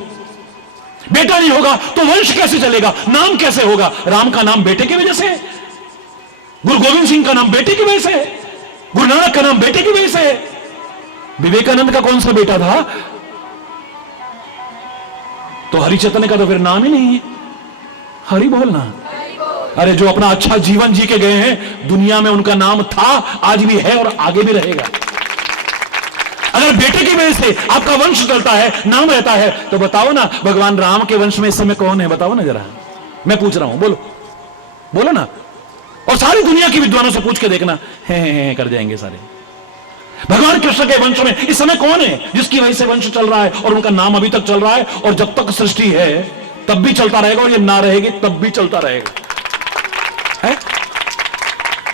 बेटा नहीं होगा तो वंश कैसे चलेगा, नाम कैसे होगा? राम का नाम बेटे की वजह से, गुरु गोविंद सिंह का नाम बेटे की वजह से, गुरु नानक का नाम बेटे की वजह से। विवेकानंद का कौन सा बेटा था? तो हरिचंद्र का तो फिर नाम ही नहीं है। हरि बोलना। अरे जो अपना अच्छा जीवन जी के गए हैं, दुनिया में उनका नाम था, आज भी है और आगे भी रहेगा। अगर बेटे की वजह से आपका वंश चलता है, नाम रहता है, तो बताओ ना भगवान राम के वंश में इस समय कौन है? बताओ ना जरा, मैं पूछ रहा हूं, बोलो बोलो ना। और सारी दुनिया की विद्वानों से पूछ के देखना, है कर जाएंगे सारे। भगवान कृष्ण के वंश में इस समय कौन है जिसकी वजह से वंश चल रहा है और उनका नाम अभी तक चल रहा है, और जब तक सृष्टि है तब भी चलता रहेगा, और ये ना रहेगी तब भी चलता रहेगा। है?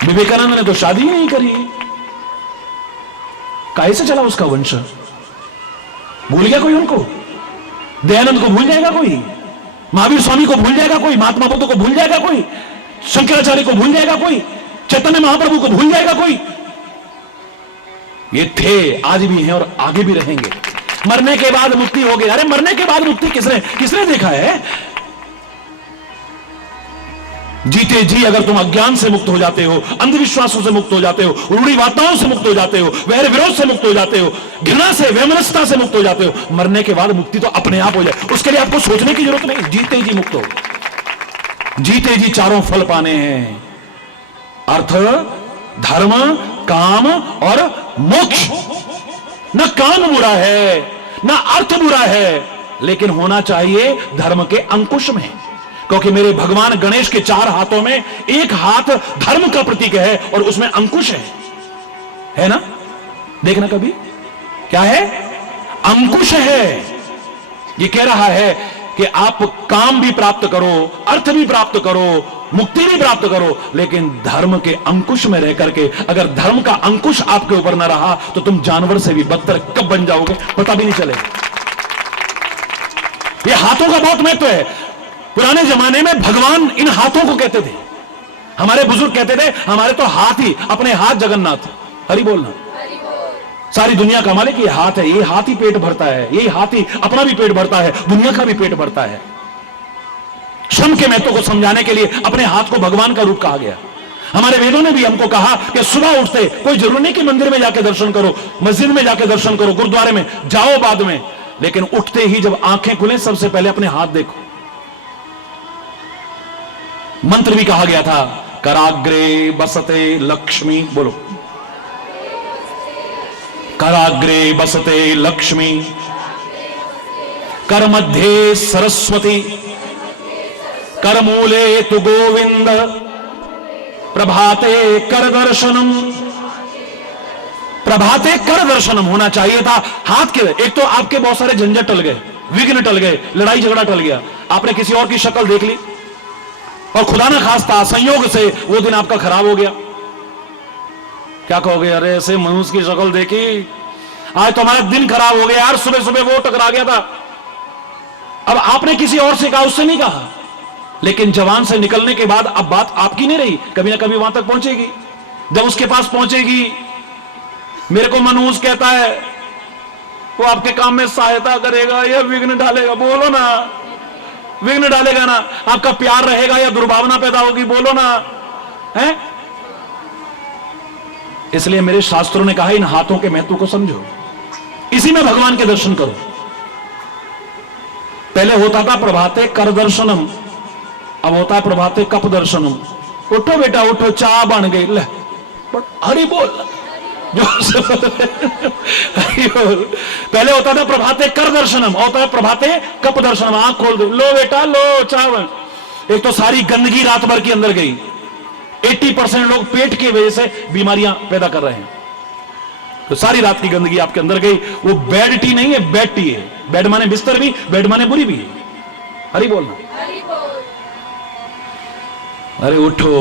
विवेकानंद ने तो शादी ही नहीं करी, काहे से चला उसका वंश? भूल गया कोई उनको? दयानंद को भूल जाएगा कोई? महावीर स्वामी को भूल जाएगा कोई? महात्मा बुद्ध को भूल जाएगा कोई? शंकराचार्य को भूल जाएगा कोई? चैतन्य महाप्रभु को भूल जाएगा कोई? ये थे, आज भी हैं और आगे भी रहेंगे। मरने के बाद मुक्ति होगी। अरे मरने के बाद मुक्ति किसने देखा है? जीते जी अगर तुम अज्ञान से मुक्त हो जाते हो, अंधविश्वासों से मुक्त हो जाते हो, रूढ़िवादिताओं से मुक्त हो जाते हो, वैर विरोध से मुक्त हो जाते हो, घृणा से, वैमनस्यता से मुक्त हो जाते हो, मरने के बाद मुक्ति तो अपने आप हो जाए। उसके लिए आपको सोचने की जरूरत नहीं, जीते जी मुक्त हो। जीते जी चारों फल पाने हैं, अर्थ, धर्म, काम और मोक्ष। न काम बुरा है, न अर्थ बुरा है, लेकिन होना चाहिए धर्म के अंकुश में। क्योंकि मेरे भगवान गणेश के 4 हाथों में एक हाथ धर्म का प्रतीक है और उसमें अंकुश है ना? देखना कभी, क्या है? अंकुश है। ये कह रहा है कि आप काम भी प्राप्त करो, अर्थ भी प्राप्त करो, मुक्ति भी प्राप्त करो, लेकिन धर्म के अंकुश में रह करके। अगर धर्म का अंकुश आपके ऊपर न रहा तो तुम जानवर से भी बदतर कब बन जाओगे पता भी नहीं चलेगा। ये हाथों का बहुत महत्व है। पुराने जमाने में भगवान इन हाथों को कहते थे। हमारे बुजुर्ग कहते थे हमारे तो हाथ ही, अपने हाथ जगन्नाथ। हरि बोलना। सारी दुनिया का मालिक ये हाथ है, ये हाथ ही पेट भरता है, ये हाथ ही अपना भी पेट भरता है, दुनिया का भी पेट भरता है। श्रम के महत्व को समझाने के लिए अपने हाथ को भगवान का रूप कहा गया। हमारे वेदों ने भी हमको कहा कि सुबह उठते कोई जरूरी नहीं कि मंदिर में जाके दर्शन करो, मस्जिद में जाके दर्शन करो, गुरुद्वारे में जाओ बाद में, लेकिन उठते ही जब आंखें खुले सबसे पहले अपने हाथ देखो। मंत्र भी कहा गया था, कराग्रे बसते लक्ष्मी। बोलो, कराग्रे बसते लक्ष्मी, कर मध्ये सरस्वती, कर मूले तु गोविंद, प्रभाते कर दर्शनम। प्रभाते कर दर्शनम होना चाहिए था हाथ के। एक तो आपके बहुत सारे झंझट टल गए, विघ्न टल गए, लड़ाई झगड़ा टल गया, आपने किसी और की शक्ल देख ली और खुदा ना खास्ता संयोग से वो दिन आपका खराब हो गया। क्या कहोगे? अरे ऐसे मनुष्य की शक्ल देखी, आज तो हमारा दिन खराब हो गया यार, सुबह सुबह वो टकरा गया था। अब आपने किसी और से कहा, उससे नहीं कहा, लेकिन जवान से निकलने के बाद अब बात आपकी नहीं रही, कभी ना कभी वहां तक पहुंचेगी। जब उसके पास पहुंचेगी, मेरे को मनहूस कहता है वो आपके काम में सहायता करेगा या विघ्न डालेगा? बोलो ना, विघ्न डालेगा ना। आपका प्यार रहेगा या दुर्भावना पैदा होगी? बोलो ना, है? इसलिए मेरे शास्त्रों ने कहा इन हाथों के महत्व को समझो, इसी में भगवान के दर्शन करो। पहले होता था प्रभाते कर दर्शनम, अब होता है प्रभाते कप दर्शनम। उठो बेटा उठो, चाय बन गई, ले हरि बोल। पहले होता था प्रभाते कर दर्शनम, होता है प्रभाते कप दर्शनम। आंख खोल दो, लो बेटा लो चाय। एक तो सारी गंदगी रात भर के अंदर गई। 80% लोग पेट की वजह से बीमारियां पैदा कर रहे हैं। तो सारी रात की गंदगी आपके अंदर गई। वो बेड टी नहीं है, बेड टी है। बेड माने बिस्तर भी, बेड माने बुरी भी है। हरी बोलना। अरे उठो,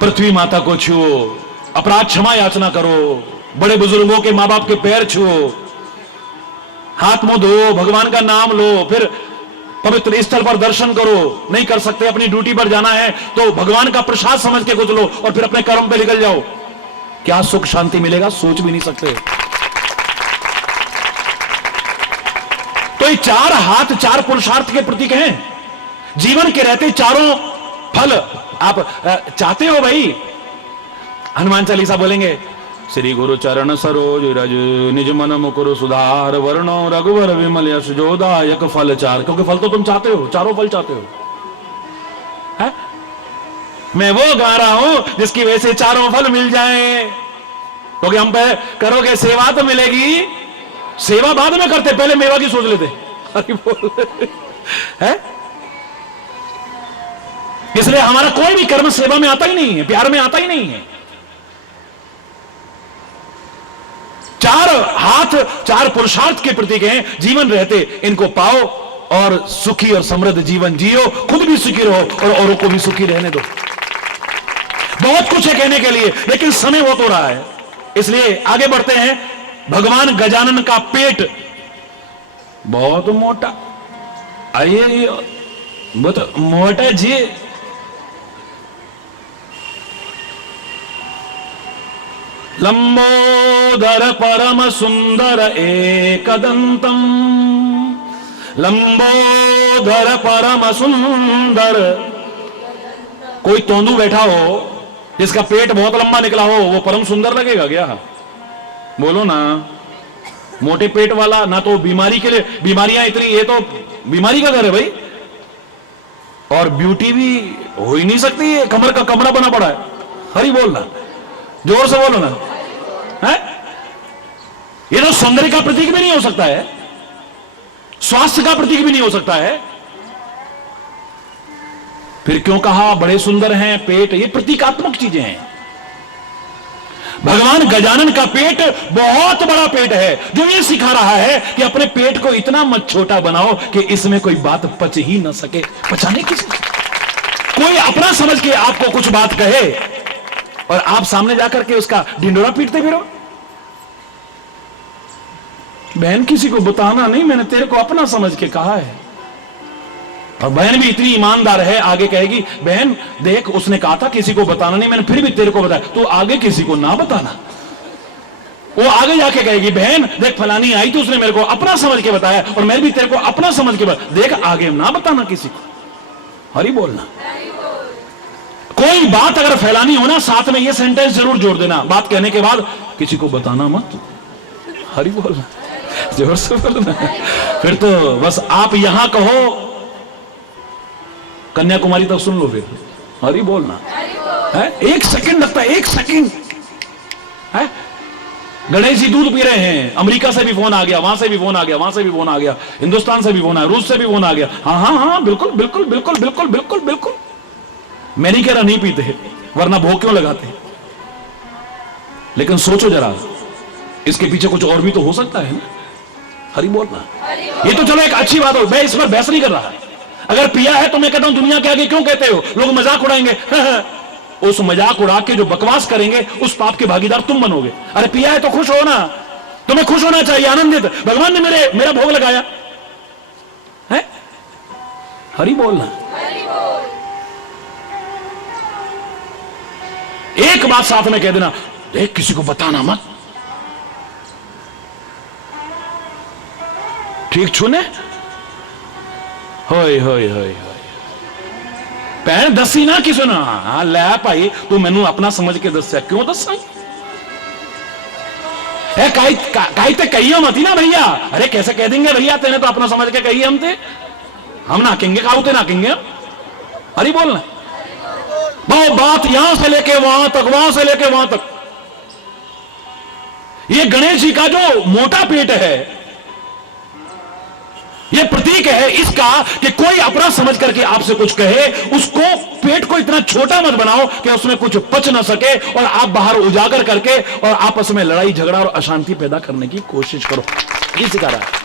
पृथ्वी माता को छुओ, अपराध क्षमा याचना करो, बड़े बुजुर्गों के मां बाप के पैर छुओ, हाथ मुंह धो, भगवान का नाम लो, फिर पवित्र स्थल पर दर्शन करो। नहीं कर सकते, अपनी ड्यूटी पर जाना है तो भगवान का प्रसाद समझ के कुछ लो और फिर अपने कर्म पे निकल जाओ। क्या सुख शांति मिलेगा, सोच भी नहीं सकते। तो ये 4 हाथ 4 पुरुषार्थ के प्रतीक हैं। जीवन के रहते चारों फल आप चाहते हो भाई। हनुमान चालीसा बोलेंगे, श्री गुरु चरण सरोज रज निज मन मुकुर सुधार वर्णो रघुवर विमल यश जोदायक फल 4। क्योंकि फल तो तुम चाहते हो, चारों फल चाहते हो। है? मैं वो गा रहा हूं जिसकी वजह से चारों फल मिल जाएं। क्योंकि हम पे करोगे सेवा तो मिलेगी। सेवा बाद में करते, पहले मेवा की सोच लेते। अरे बोल है, इसलिए हमारा कोई भी कर्म सेवा में आता ही नहीं है, प्यार में आता ही नहीं है। 4 हाथ 4 पुरुषार्थ के प्रतीक हैं। जीवन रहते इनको पाओ और सुखी और समृद्ध जीवन जियो। खुद भी सुखी रहो और औरों को भी सुखी रहने दो। बहुत कुछ है कहने के लिए, लेकिन समय बहुत हो रहा है, इसलिए आगे बढ़ते हैं। भगवान गजानन का पेट बहुत मोटा। आइए बहुत मोटा जी। लंबोदर परम सुंदर एकदंतम, लंबोदर परम सुंदर। कोई तोंदू बैठा हो जिसका पेट बहुत लंबा निकला हो, वो परम सुंदर लगेगा क्या? बोलो ना। मोटे पेट वाला ना तो बीमारी के लिए, बीमारियां इतनी, ये तो बीमारी का घर है भाई। और ब्यूटी भी हो ही नहीं सकती, है कमर का कमरा बना पड़ा है। हरी बोलना, जोर से बोलो ना। है? ये तो सौंदर्य का प्रतीक भी नहीं हो सकता है, स्वास्थ्य का प्रतीक भी नहीं हो सकता है। फिर क्यों कहा बड़े सुंदर हैं पेट? ये प्रतीकात्मक चीजें हैं। भगवान गजानन का पेट बहुत बड़ा पेट है, जो ये सिखा रहा है कि अपने पेट को इतना मत छोटा बनाओ कि इसमें कोई बात पच ही ना सके। पचाने किसी कोई अपना समझ के आपको कुछ बात कहे और आप सामने जाकर के उसका ढिंडोरा पीटते फिरो। बहन किसी को बताना नहीं, मैंने तेरे को अपना समझ के कहा है। और बहन भी इतनी ईमानदार है, आगे कहेगी बहन देख उसने कहा था किसी को बताना नहीं, मैंने फिर भी तेरे को बताया, तो आगे किसी को ना बताना। वो आगे जाके कहेगी बहन देख फलानी आई तो उसने मेरे को अपना समझ के बताया और मैं भी तेरे को अपना समझ के बताया, देख आगे ना बताना किसी को। हरी बोलना। कोई बात अगर फैलानी हो ना, साथ में ये सेंटेंस जरूर जोड़ देना, बात कहने के बाद किसी को बताना मत। हरी बोलना, जोर से बोलना। फिर तो बस आप यहां कहो, कन्याकुमारी तक सुन लो। फिर हरी बोलना है। 1 सेकंड लगता है, 1 सेकंड है। गणेश जी दूध पी रहे हैं, अमेरिका से भी फोन आ गया, वहां से भी फोन आ गया, वहां से भी फोन आ गया, हिंदुस्तान से भी फोन आया, रूस से भी फोन आ गया। हाँ हाँ हाँ बिल्कुल बिल्कुल बिल्कुल बिल्कुल बिल्कुल बिल्कुल। मैं नहीं कह रहा नहीं पीते, वरना भोग क्यों लगाते। लेकिन सोचो जरा, इसके पीछे कुछ और भी तो हो सकता है ना। हरी बोलना। ये तो चलो एक अच्छी बात हो, मैं इस पर बहस नहीं कर रहा। अगर पिया है तो मैं कहता हूं दुनिया के आगे क्यों कहते हो, लोग मजाक उड़ाएंगे। उस मजाक उड़ा के जो बकवास करेंगे उस पाप के भागीदार तुम बनोगे। अरे पिया है तो खुश हो ना, तुम्हें खुश होना चाहिए, आनंदित। भगवान ने मेरा भोग लगाया है। हरी बोलना। एक बात साथ में कह देना, देख किसी को बताना मत। ठीक छूने होय होय होय भैन दसी ना किसी ने। हाँ लै भाई तू मैनू अपना समझ के दस्या, क्यों दसा कही तो कही मत ही ना भैया। अरे कैसे कह देंगे भैया, तेने तो अपना समझ के कही हम थे, हम नाकेंगे खाऊते नाकेंगे हम। अरे बोलना। वो बात यहां से लेके वहां तक, वहां से लेके वहां तक। ये गणेश जी का जो मोटा पेट है, यह प्रतीक है इसका कि कोई अपना समझ करके आपसे कुछ कहे, उसको पेट को इतना छोटा मत बनाओ कि उसमें कुछ पच ना सके और आप बाहर उजागर करके और आपस में लड़ाई झगड़ा और अशांति पैदा करने की कोशिश करो। ये सिखा रहा है।